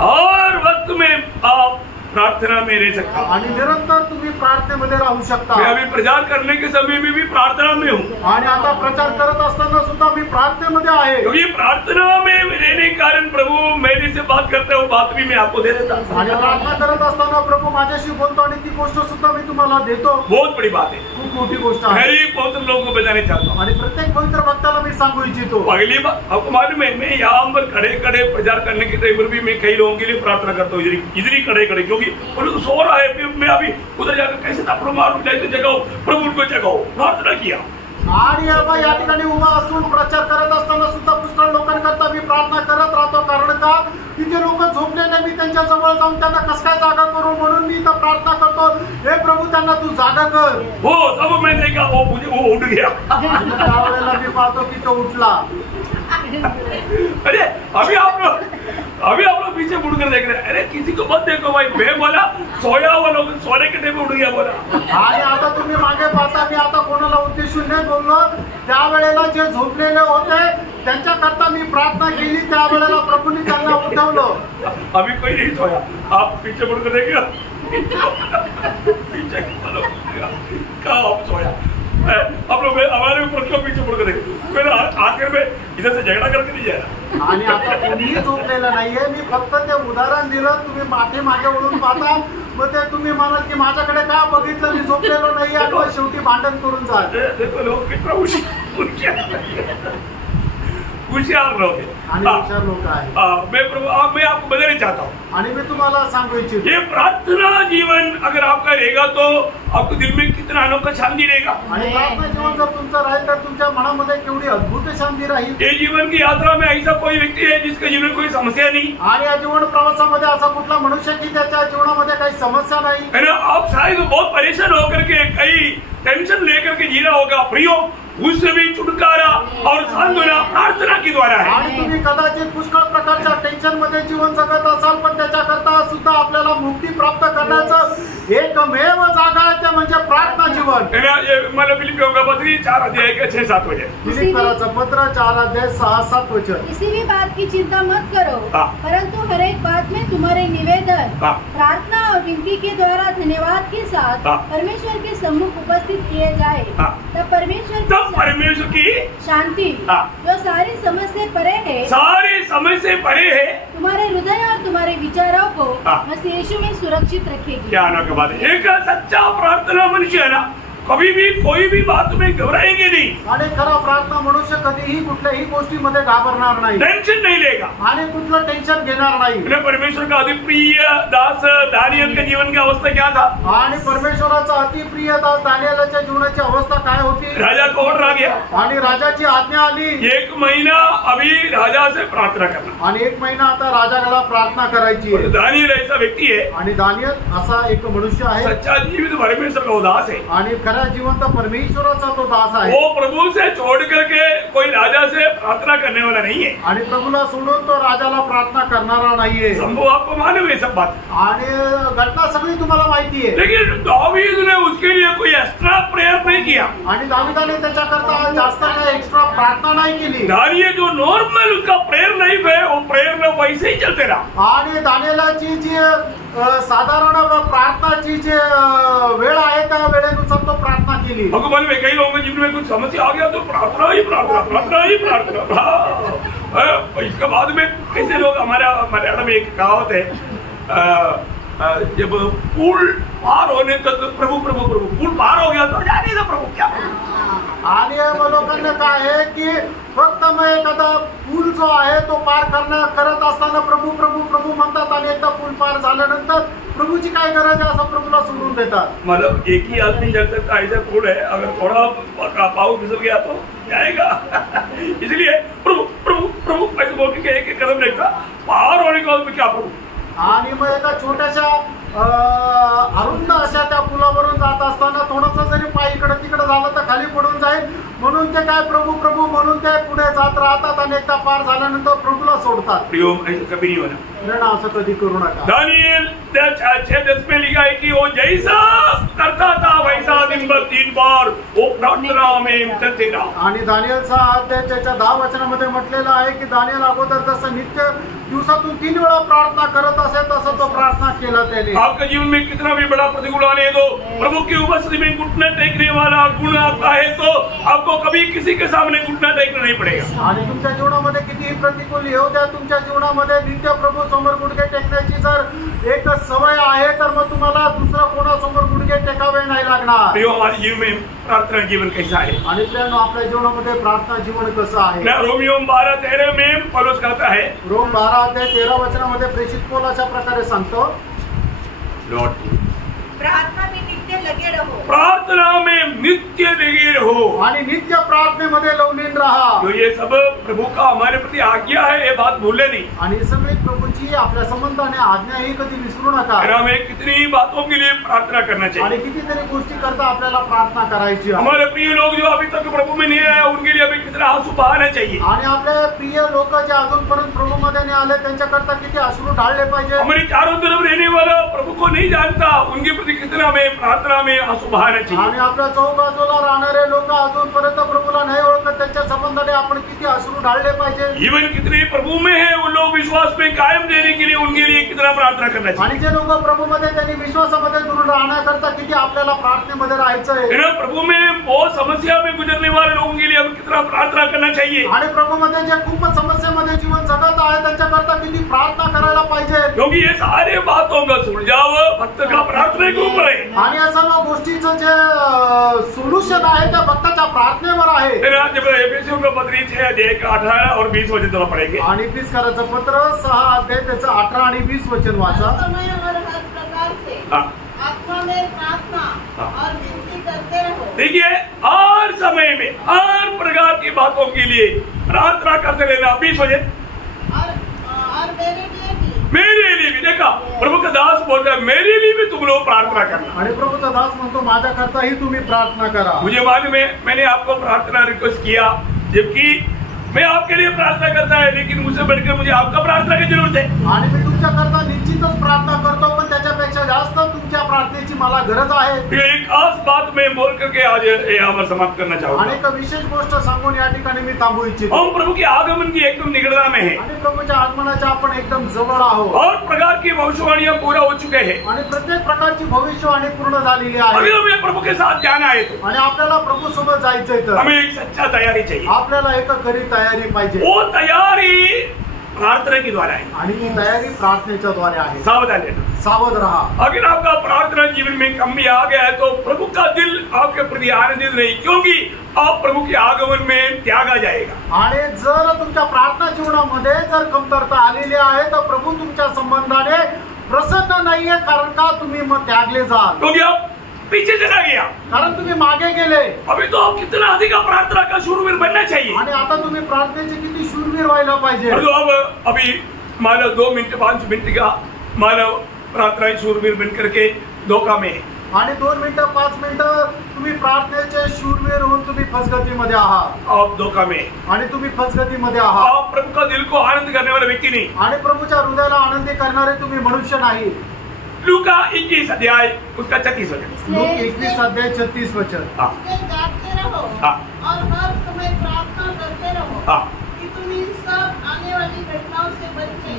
हर वक्त में आप प्रार्थना में रह सकता। आणि निरंतर तुम्ही प्रार्थनेमध्ये राहू शकता। मैं अभी प्रचार करने के समय में भी प्रार्थना में हूँ, आणि आता प्रचार करत असताना सुद्धा मी प्रार्थनेमध्ये आहे। क्योंकि प्रार्थना में रहने के कारण प्रभु मेरे से बात करते हो, बात भी मैं आपको दे देता। आणि प्रार्थना करत असताना प्रभू माझ्याशी बोलतो आणि ती गोष्ट सुद्धा मी तुम्हाला देतो। बहुत बड़ी बात है, खूप मोठी गोष्ट आहे। मेरी पवित्र लोगों को बताने चाहता हूँ। आणि प्रत्येक पवित्र भक्ताला मी सांगू इच्छितो, पहली बात आपको मालूम है, मैं यहाँ पर खड़े खड़े प्रचार करने के टाइम पर भी मैं कई लोगों के लिए प्रार्थना करता हूँ, इधर ही खड़े खड़े, क्योंकि तो सो रहा है, मैं अभी उधर जाकर कैसे तापड़ो मारूं, जाए तो जगाओ, प्रभु उनको जगाओ, प्रार्थना किया। आणि आता या ठिकाणी उभा असून प्रचार करत असताना सुद्धा पुष्कळ लोकांकरता मी प्रार्थना करत राहतो। कारण का? तिथे लोक झोपलेले, मी त्यांच्या जवळ जाऊन त्यांना कस काय जागा करू म्हणून मी इथं प्रार्थना करतो, हे प्रभू त्यांना तू जागा कर। हो, तब मैं देखा वो उठ गया। त्यावेळेला मी पाहतो की तो उठला। अरे अभी आप लोग पीछे मुड़कर देख रहे हैं, अरे किसी को मत देखो भाई, मैं बोला सोया हुआ लोग सोने के टाइम उठ गया बोला। आणि आता तुम्ही मागे पाहता, मी आता कोणाला उद्देशून नाही बोललो, त्यावेळेला जे झोपलेले होते त्यांच्याकरता मी प्रार्थना केली, त्यावेळेला प्रभूंनी त्यांना उठवलं। अभी कोई नहीं सोया, आप पीछे मुड़कर देखिए, पीछे कहाँ आप सोया, आप लोग हमारे ऊपर क्यों पीछे मुड़कर देखिए, मेरा आखिर में इधर से झगड़ा करके नहीं जाएगा। आणि आता कोणीही झोपलेलं नाहीये, मी फक्त ते उदाहरण दिलं, तुम्ही मागे मागे वळून पाहता, मग ते तुम्ही म्हणाल की माझ्याकडे का बघितलं, मी झोपलेलो नाही, आणि शेवटी भांडण करून जा। देखो लोग कितना होशियार लोग आणि हैं। हुशार लोक आहेत मैं आपको बताना चाहता हूँ, आणि मी तुम्हाला सांगू इच्छितो ये प्रार्थना जीवन अगर आपका रहेगा तो आपको दिल में कितना अनोखा शांति रहेगा। आणि प्रार्थना जीवन जर तुमचं राहील तर तुमच्या मनामध्ये केवढी अद्भुत शांती राहील। ये जीवन की यात्रा में ऐसा कोई व्यक्ति है जिसके जीवन में कोई समस्या नहीं आणि या जीवन प्रवासामध्ये असा कुठला मनुष्य की त्याच्या जीवनामध्ये काही समस्या नाही है ना। आप शायद बहुत परेशान होकर के कई टेंशन लेकर के जीना होगा, प्रियो उससे भी छुटकारा और सांत्वना प्रार्थना के द्वारा है। आणि तुम्ही कदाचित पुष्कळ प्रकारच्या टेन्शन मध्ये जीवन जगत असाल, पण त्याच्याकरता सुद्धा आपल्याला मुक्ती प्राप्त करण्याचं एकमेव जागा आहे ते म्हणजे प्रार्थना जीवन। है ना। ये मतलब फिलिपियों का पत्र 4 अध्याय के 6-7 वचन, फिलिप्पियों पत्र 4 अध्याय 6-7 वचन। किसी भी बात की चिंता मत करो, हाँ। परंतु हर एक बात में तुम्हारे निवेदन, हाँ। प्रार्थना और विनती के द्वारा धन्यवाद के साथ हाँ। परमेश्वर के सम्मुख उपस्थित किए जाए। हाँ। तब परमेश्वर की शांति, हाँ। जो सारी समझ से परे है, सारे समझ से परे है, तुम्हारे हृदय और तुम्हारे विचारों को हाँ। मसीह यीशु में सुरक्षित रखेगी। क्या अनोखी बात है। एक सच्चा प्रार्थना मनुष्य है ना, कभी भी कोई भी बात में घबराएंगे नहीं, आणि खरा प्रार्थना मनुष्य कधीही कुठल्याही गोष्टीमध्ये घाबरणार नाही टेंशन नहीं लेगा। आणि कुठलं टेन्शन घेणार नाही। है ना। परमेश्वर का अति प्रिय दास दानियल के जीवन की अवस्था क्या था? आणि परमेश्वराचा अतिप्रिय दास दानिएलच्या जीवनाची अवस्था काय होती? राजा को ऑर्डर आ गया, आणि राजाची आज्ञा आली 1 महीना अभी राजा से प्रार्थना करना। आणि 1 महिना आता राजाला प्रार्थना करायची आहे। दानियल ऐसा व्यक्ति है, आणि दानिएल असा एक मनुष्य आहे सच्चा जीवित परमेश्वर का उदास है। आणि खऱ्या जिवंत परमेश्वराचा तो दास आहे। वो प्रभु से छोड़ करके कोई राजा से प्रार्थना करने वाला नहीं है। आणि प्रभूला सोडून तो राजाला प्रार्थना करणारा नाहीये। संभव आपको मालूम है सब बात, आणि घटना सगळी तुम्हाला माहिती आहे। लेकिन दावीद ने उसके लिए कोई एक्स्ट्रा प्रेयर नहीं किया। आणि दाविदाने त्याच्याकरता जास्त काही एक्स्ट्रा प्रार्थना नाही केली। दानियल जो नॉर्मल उसका प्रेयर लाइफ है, वो प्रेयर में वैसे ही चलते रहा। आणि दानिएलाची जी साधारण प्रार्थनाची जी वेळ आहे त्या वेळेनुसार तो प्रार्थना केली। हमको मालूम है कई लोगों के जीवन में कुछ समस्या आ गया तो प्रार्थना ही प्रार्थना, प्रार्थना ही प्रार्थना। हाँ। इसके बाद में कैसे लोग, हमारा मलयालम में एक कहावत है, जब पुल पार होने तक प्रभु प्रभु प्रभु, पुल पार हो गया तो जाने दो प्रभु क्या। आणि लोकांना काय आहे की फक्त मग एखादा पूल जो आहे तो पार करत असताना प्रभू प्रभू प्रभू म्हणतात, आणि एकदा पूल पार झाल्यानंतर प्रभूची काय गरज आहे असं प्रभूला सोडून देतात। मतलब एक ही आदमी चल सकता ऐसा पुल है, अगर थोड़ा पाँव फिसल गया तो जाएगा। इसलिए प्रभु प्रभु प्रभु ऐसे बोल के एक कदम नहीं था, पार होने के बाद में क्या प्रभु। आणि मग एका छोट्याशा अरुंद अशा त्या पुलावरून जात असताना थोडंसं जरी पाय इकडे तिकडे झालं तर खाली पडून जाईल, म्हणून ते काय प्रभू प्रभू म्हणून ते पुढे जात राहतात आणि एकदा पार झाल्यानंतर प्रभूला सोडतात। प्रियो ऐसा कभी नहीं होना। असं कधी करू नका। दानियल 6:10 में लिखा है कि वो जैसा करता था वैसा दिन भर 3 बार वो प्रार्थना में चलते रहा। आणि दानिएल 6 अध्याय त्याच्या 10 वचनामध्ये म्हटलेलं आहे की दानिएल अगोदर जसं नित्य दिवसातून 3 वेळा प्रार्थना करत असे तसं तो प्रार्थना केला त्याने। आपके जीवन में कितना भी बड़ा प्रतिकूल आने दो, प्रभु की उपस्थिति में घुटना टेकने वाला गुण आपका है तो आपको कभी किसी के सामने घुटना टेकना नहीं पड़ेगा। आणि तुमच्या जीवनामध्ये कितीही प्रतिकूल येऊ द्या, तुमच्या जीवनामध्ये नित्य प्रभू समोर गुडघे टेकण्याची जर एक सवय आहे तर मग तुम्हाला दुसरं कोणासमोर गुडघे टेकावे नाही लागणार। प्रियो हमारे जीवन में प्रार्थना जीवन कैसा है? आणि त्यानं आपल्या जीवनामध्ये प्रार्थना जीवन कसं आहे? रोमियो 12:13 में पौलुस कहता है, रोम 12 अध्याय 13 वचनामध्ये प्रेषित पौल अशा प्रकारे सांगतो, लॉर्ड प्रार्थना में नित्य लगे रहो, प्रार्थना में नित्य लगे रहो, आणि नित्य प्रार्थनेमध्ये लवलीन राहा। तो ये सब प्रभू का हमारे प्रति आज्ञा है, ये बात भूले नहीं। आणि सगळी प्रभूची आपल्या संबंधाने आज्ञा ही कधी विसरू नका। हमें कितनी बातों के लिए प्रार्थना करना चाहिए। आणि कितीतरी गोष्टी करता आपल्याला प्रार्थना करायची आहे। हमारे प्रिय लोग जो अभी तक प्रभु में नहीं आए उनके लिए अभी कितना आंसू बहाना चाहिए। आणि आपले प्रिय लोक जे अजूनपर्यंत प्रभूमध्ये नाही आले त्यांच्याकरता किती अश्रू ढाळले पाहिजे। हमारे चारों तरफ रहने वाला प्रभू को नहीं जानता, उनके प्रति कितना हमें प्रार्थना में आंसू बहाना चाहिए। आणि आपल्या चौबाजूला राहणारे लोक अजूनपर्यंत प्रभूला नाही ओळखत, त्यांच्या संबंधाने आपण किती अश्रू ढाळले पाहिजे। जीवन कितने प्रभु में है उन लोग विश्वास में कायम देने के लिए उनके लिए कितना प्रार्थना करना चाहिए। आणि जे लोक प्रभूमध्ये त्यांनी विश्वासामध्ये दृढ राहण्याकरता किती आपल्याला प्रार्थनेमध्ये राहायचं आहे। प्रभु में बहुत समस्या में गुजरने वाले लोगों के लिए हमें कितना प्रार्थना करना चाहिए। आणि प्रभूमध्ये जे खूप समस्यामध्ये जीवन जगत आहे त्यांच्याकरता किती प्रार्थना करायला पाहिजे। क्योंकि ये सारे बातों का सुलझाव भक्त का प्रार्थना के ऊपर है। आणि या सर्व गोष्टीचं जे सोल्युशन आहे त्या भक्ताच्या प्रार्थनेवर आहे। जब एफिसियों का पत्र 6:18 और 20 वचन थोड़ा पढ़ेंगे। आणि एफिसकराचं पत्र 6 अध्याय त्याचं 18 आणि 20 वचन वाचा। समय और हर प्रकार से आत्मा में प्रार्थना और विनती करते रहो। देखिए, हर समय में हर प्रकार की बातों के लिए प्रार्थना करते रहना। 20 वचन और मेरे लिए भी देखा, प्रभु का दास बोलता है मेरे लिए भी तुम लोग प्रार्थना करना। आणि प्रभूचा दास म्हणतो माझ्याकरताही तुम्ही प्रार्थना करा। मुझे मालूम है, मैंने आपको प्रार्थना रिक्वेस्ट किया, जबकि मैं आपके लिए प्रार्थना करता है, लेकिन मुझसे बढ़कर मुझे आपका प्रार्थना की जरूरत है। आणि मी तुमच्याकरता निश्चितच प्रार्थना करतो, पण त्याच्यापेक्षा जास्त तुमच्या प्रार्थनेची मला गरज आहे। ये एक खास बात मैं बोल करके आज यहाँ पर समाप्त करना चाहूँगा। आणि एक विशेष गोष्ट सांगून या ठिकाणी मी थांबू इच्छितो। हम प्रभु के आगमन की एकदम निकटता में है आणि प्रभूच्या आगमनाच्या आपण एकदम जवळ आहोत। और प्रकार की भविष्यवाणियां पूरा हो चुके हैं। आणि प्रत्येक प्रकारची भविष्यवाणी पूर्ण झालेली अभी आहे। हमें प्रभु के साथ जाना है, तो आणि आपल्याला प्रभू सोबत जायचंय तर हमें एक सच्चा तैयारी चाहिए। आपल्याला एक खरी तयारी पाहिजे। वो तैयारी प्रार्थना के द्वारा है। आणि ही तयारी प्रार्थनेच्या द्वारे आहे। सावधान रहना। सावध रहा। अगर आपका प्रार्थना जीवन में कमी आ गया है तो प्रभु का दिल आपके प्रति आनंदित नहीं, क्योंकि आप प्रभु के आगमन में त्यागा जाएगा। आणि जर तुमच्या प्रार्थना जीवनामध्ये जर कमतरता आलेली आहे तर प्रभू तुमच्या संबंधाने प्रसन्न नाहीये, कारण का तुम्ही मग त्यागले जाल, क्योंकि आप पीछे चला गया। कारण तुम्ही मागे गेले। अभी तो आप कितना अधिक प्रार्थना का शूरवीर बनना चाहिए। आणि आता तुम्ही प्रार्थनेचे किती शूरवीर व्हायला पाहिजे। और जो अब अभी मानव 2 मिनट 5 मिनट का मानव प्रार्थना शूरवीर बन करके धोखा में है। आणि 2 मिनिटं 5 मिनिटं तुम्ही प्रार्थनेचे शूरवीर होऊन तुम्ही फसगतीमध्ये आहात। आप धोखा में, आणि तुम्ही फसगतीमध्ये आहात। आप प्रभु का दिल को आनंद करने वाला व्यक्ति नहीं। आणि प्रभूच्या हृदयाला आनंदी करणारे तुम्ही मनुष्य नाही। लूका 21 अध्याय उसका 36 वचन। लूक 21 अध्याय 36 वचन। जागते रहो और हर समय प्रार्थना करते रहो कि तुम इन सब आने वाली घटनाओं से बचे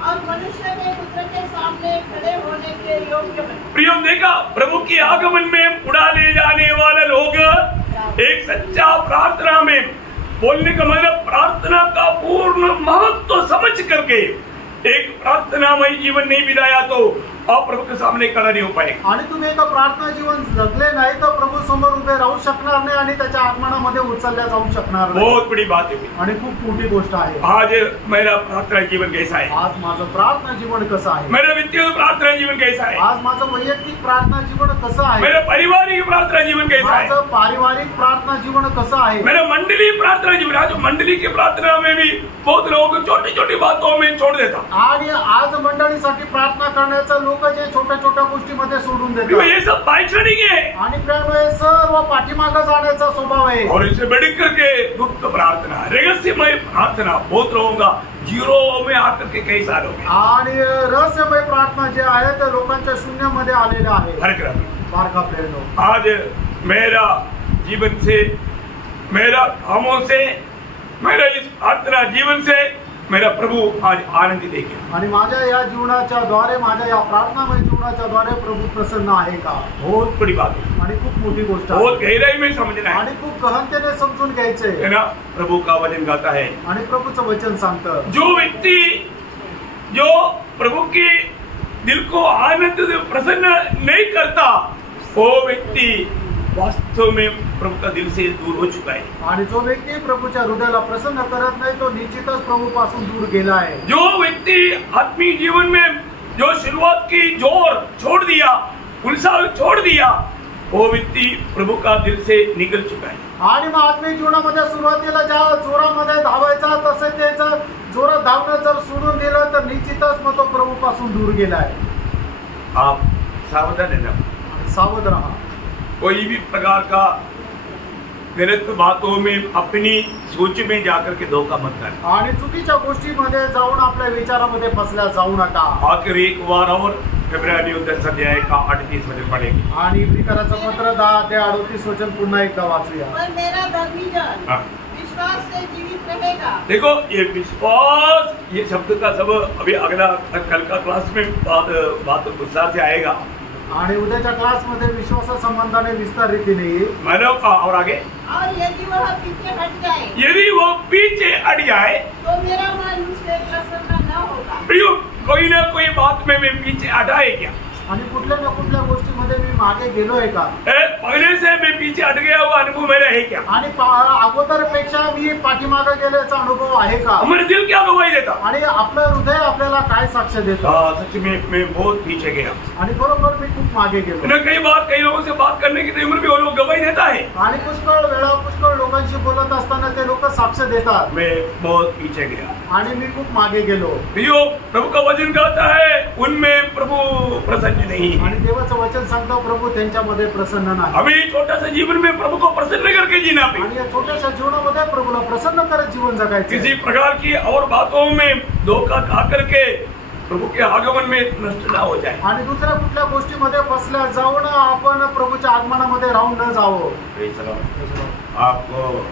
और मनुष्य के पुत्र के सामने खड़े होने के योग्य बने। प्रियो, देखा, प्रभु के आगमन में उड़ा ले जाने वाले लोग एक सच्चा प्रार्थना में बोलने का मतलब प्रार्थना का पूर्ण महत्व समझ करके एक प्रार्थनामय जीवन नहीं बिताया तो आप प्रभु के सामने खड़ा नहीं हो पाएगा। आणि तुम्ही एका प्रार्थना जीवन जगले नाही तर प्रभू समोर उभे राहू शकणार नाही आणि त्याच्या आगमनामध्ये उचलल्या जाऊ शकणार नाही। बहुत बड़ी बात है। आणि खूप मोठी गोष्ट आहे। आज मेरा प्रार्थना जीवन कैसा है? आज माझं प्रार्थना जीवन कसं आहे? मेरा व्यक्तिगत प्रार्थना जीवन कैसा है? आज माझं वैयक्तिक प्रार्थना जीवन कसं आहे? मेरा पारिवारिक प्रार्थना जीवन कैसा है? माझं पारिवारिक प्रार्थना जीवन कसं आहे? मेरा मंडली प्रार्थना जीवन, आज मंडली की प्रार्थना में भी बहुत लोग छोटी छोटी बातों में छोड़ देता। आणि आज मंडळीसाठी प्रार्थना करण्याचं लोक जे छोट्या छोट्या गोष्टीमध्ये सोडून देतात। ये सब बाइकनिंग है आणि प्रेम सर्व पाठीमागे जाण्याचा स्वभाव आहे। और इसे बढ़कर के गुप्त प्रार्थना, रहस्यमय प्रार्थना बहुत लोगों का जीरो में आकर के कई साल हो गए। आणि रहस्यमय प्रार्थना जे आहे ते लोकांच्या शून्यामध्ये आलेलं आहे। बारका प्रेम, आज मेरा जीवन से, मेरा कामों से, मेरा इस प्रार्थना जीवन से मेरा प्रभु आज आनंद देखे। आणि माझ्या या जीवनाच्या द्वारे, माझ्या या प्रार्थनामय जीवनाच्या द्वारे प्रभु प्रसन्न आहे का? बहुत बड़ी बात है आणि खूप मोठी गोष्ट आहे। बहुत गहराई में समझना है आणि खूप गहनतेने समजून घ्यायचे है ना। प्रभु का वचन गाता है आणि प्रभूचं वचन सांगतं, जो व्यक्ति जो प्रभु के दिल को आनंद से प्रसन्न नहीं करता वो व्यक्ति वास्तव में प्रभु का दिल से दूर हो चुका है। आणि जो व्यक्ती प्रभूच्या हृदयाला प्रसन्न करत नाही तो निश्चितच प्रभू पासून दूर गेला आहे। जो व्यक्ति आत्मिक जीवन में जो शुरुआत की जोर छोड़ दिया, उत्साह छोड़ दिया, वो व्यक्ति प्रभु का दिल से निकल चुका है। आणि मग आत्मिक जीवनामध्ये सुरुवातीला ज्या जोरामध्ये धावायचा तसे त्याचं जोरात धावणं जर सोडून दिलं तर निश्चितच मग तो प्रभू पासून दूर गेलाय। आप सावधान रहना, सावध रहा। कोई भी प्रकार का गलत बातों में अपनी सोच में जाकर के धोखा मत कर। आणि चुकीच्या गोष्टीमध्ये जाऊन आपल्या विचारामध्ये फसल्या जाऊ नका। आखिर एक बार और फरवरी 10 अध्याय का 38 वचन पढ़ेंगे। आणि इब्रिकराचं पत्र 10 अध्याय 38 वचन पुन्हा एकदा वाचूया। पर मेरा धर्मी जन विश्वास से जीवित रहेगा। देखो, ये विश्वास, ये शब्द का सब अभी अगला कल का क्लास में बात विस्तार से आएगा। आणि उद्याच्या क्लासमध्ये विश्वासा संबंधाने विस्तार रीतीने मानव का और आगे, और यदि वह पीछे हट जाए, यदि वो पीछे हट जाए तो मेरा मन उससे प्रसन्न न होगा। प्रियो, कोई ना कोई बात में मैं पीछे हटाए क्या? आणि कुठल्या ना कुठल्या गोष्टीमध्ये मी मागे गेलोय का? पहले से मैं पीछे हट गया हुआ अनुभव मेरा है क्या? आणि अगोदर पेक्षा मी पाठीमागे गेल्याचा अनुभव आहे का? हमारे दिल क्या गवाही देता? आणि आपलं हृदय आपल्याला काय साक्ष देतं? सच में मैं बहुत पीछे गया आणि बरोबर मी खूप मागे गेलो. कई बार कई लोगों से बात करने की टाइम में भी वो लोग गवाही देता है. आणि पुष्कळ लोकांशी बोलत असताना ते लोक साक्ष देतात. मैं बहुत पीछे गया आणि मी खूप मागे गेलो. जो प्रभु का वचन गाता है उनमें प्रभु प्रसन्न नहीं. आणि देवाचं वचन सांगतो प्रभु त्यांच्यामध्ये प्रसन्न नाही. हमें छोटा सा जीवन में प्रभु को प्रसन्न करके जीना है. आणि या छोट्याशा जीवनामध्ये प्रभुला प्रसन्न करत जीवन जगायचं. किसी प्रकार की और बातों में धोखा खा करके प्रभु के आगमन में नष्ट ना हो जाए. आणि दुसऱ्या कुठल्या गोष्टीमध्ये फसल्या जाऊन आपण प्रभूच्या आगमनामध्ये राहून न जावं. आपको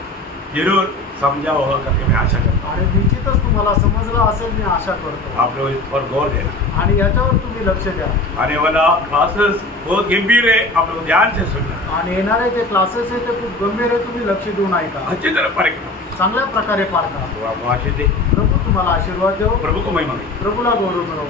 जरूर समझा होगा करके मैं आशा करता हूँ. आणि निश्चितच तुम्हाला समजलं असेल मी आशा करतो. आप लोग इस पर गौर देना आणि याच्यावर तुम्ही लक्ष द्या. आने वाला क्लासेस बहुत गंभीर है. आप लोग ध्यान से सुनना. आणि येणारे जे क्लासेस आहे ते खूप गंभीर आहे. तुम्ही लक्ष देऊन ऐका. अच्छी तरह परीक्षा चांगल्या प्रकारे पार करा. तो आपको आशीष दे. प्रभू तुम्हाला आशीर्वाद देव. प्रभु को महिमा दे. प्रभूला गौरव मिळव.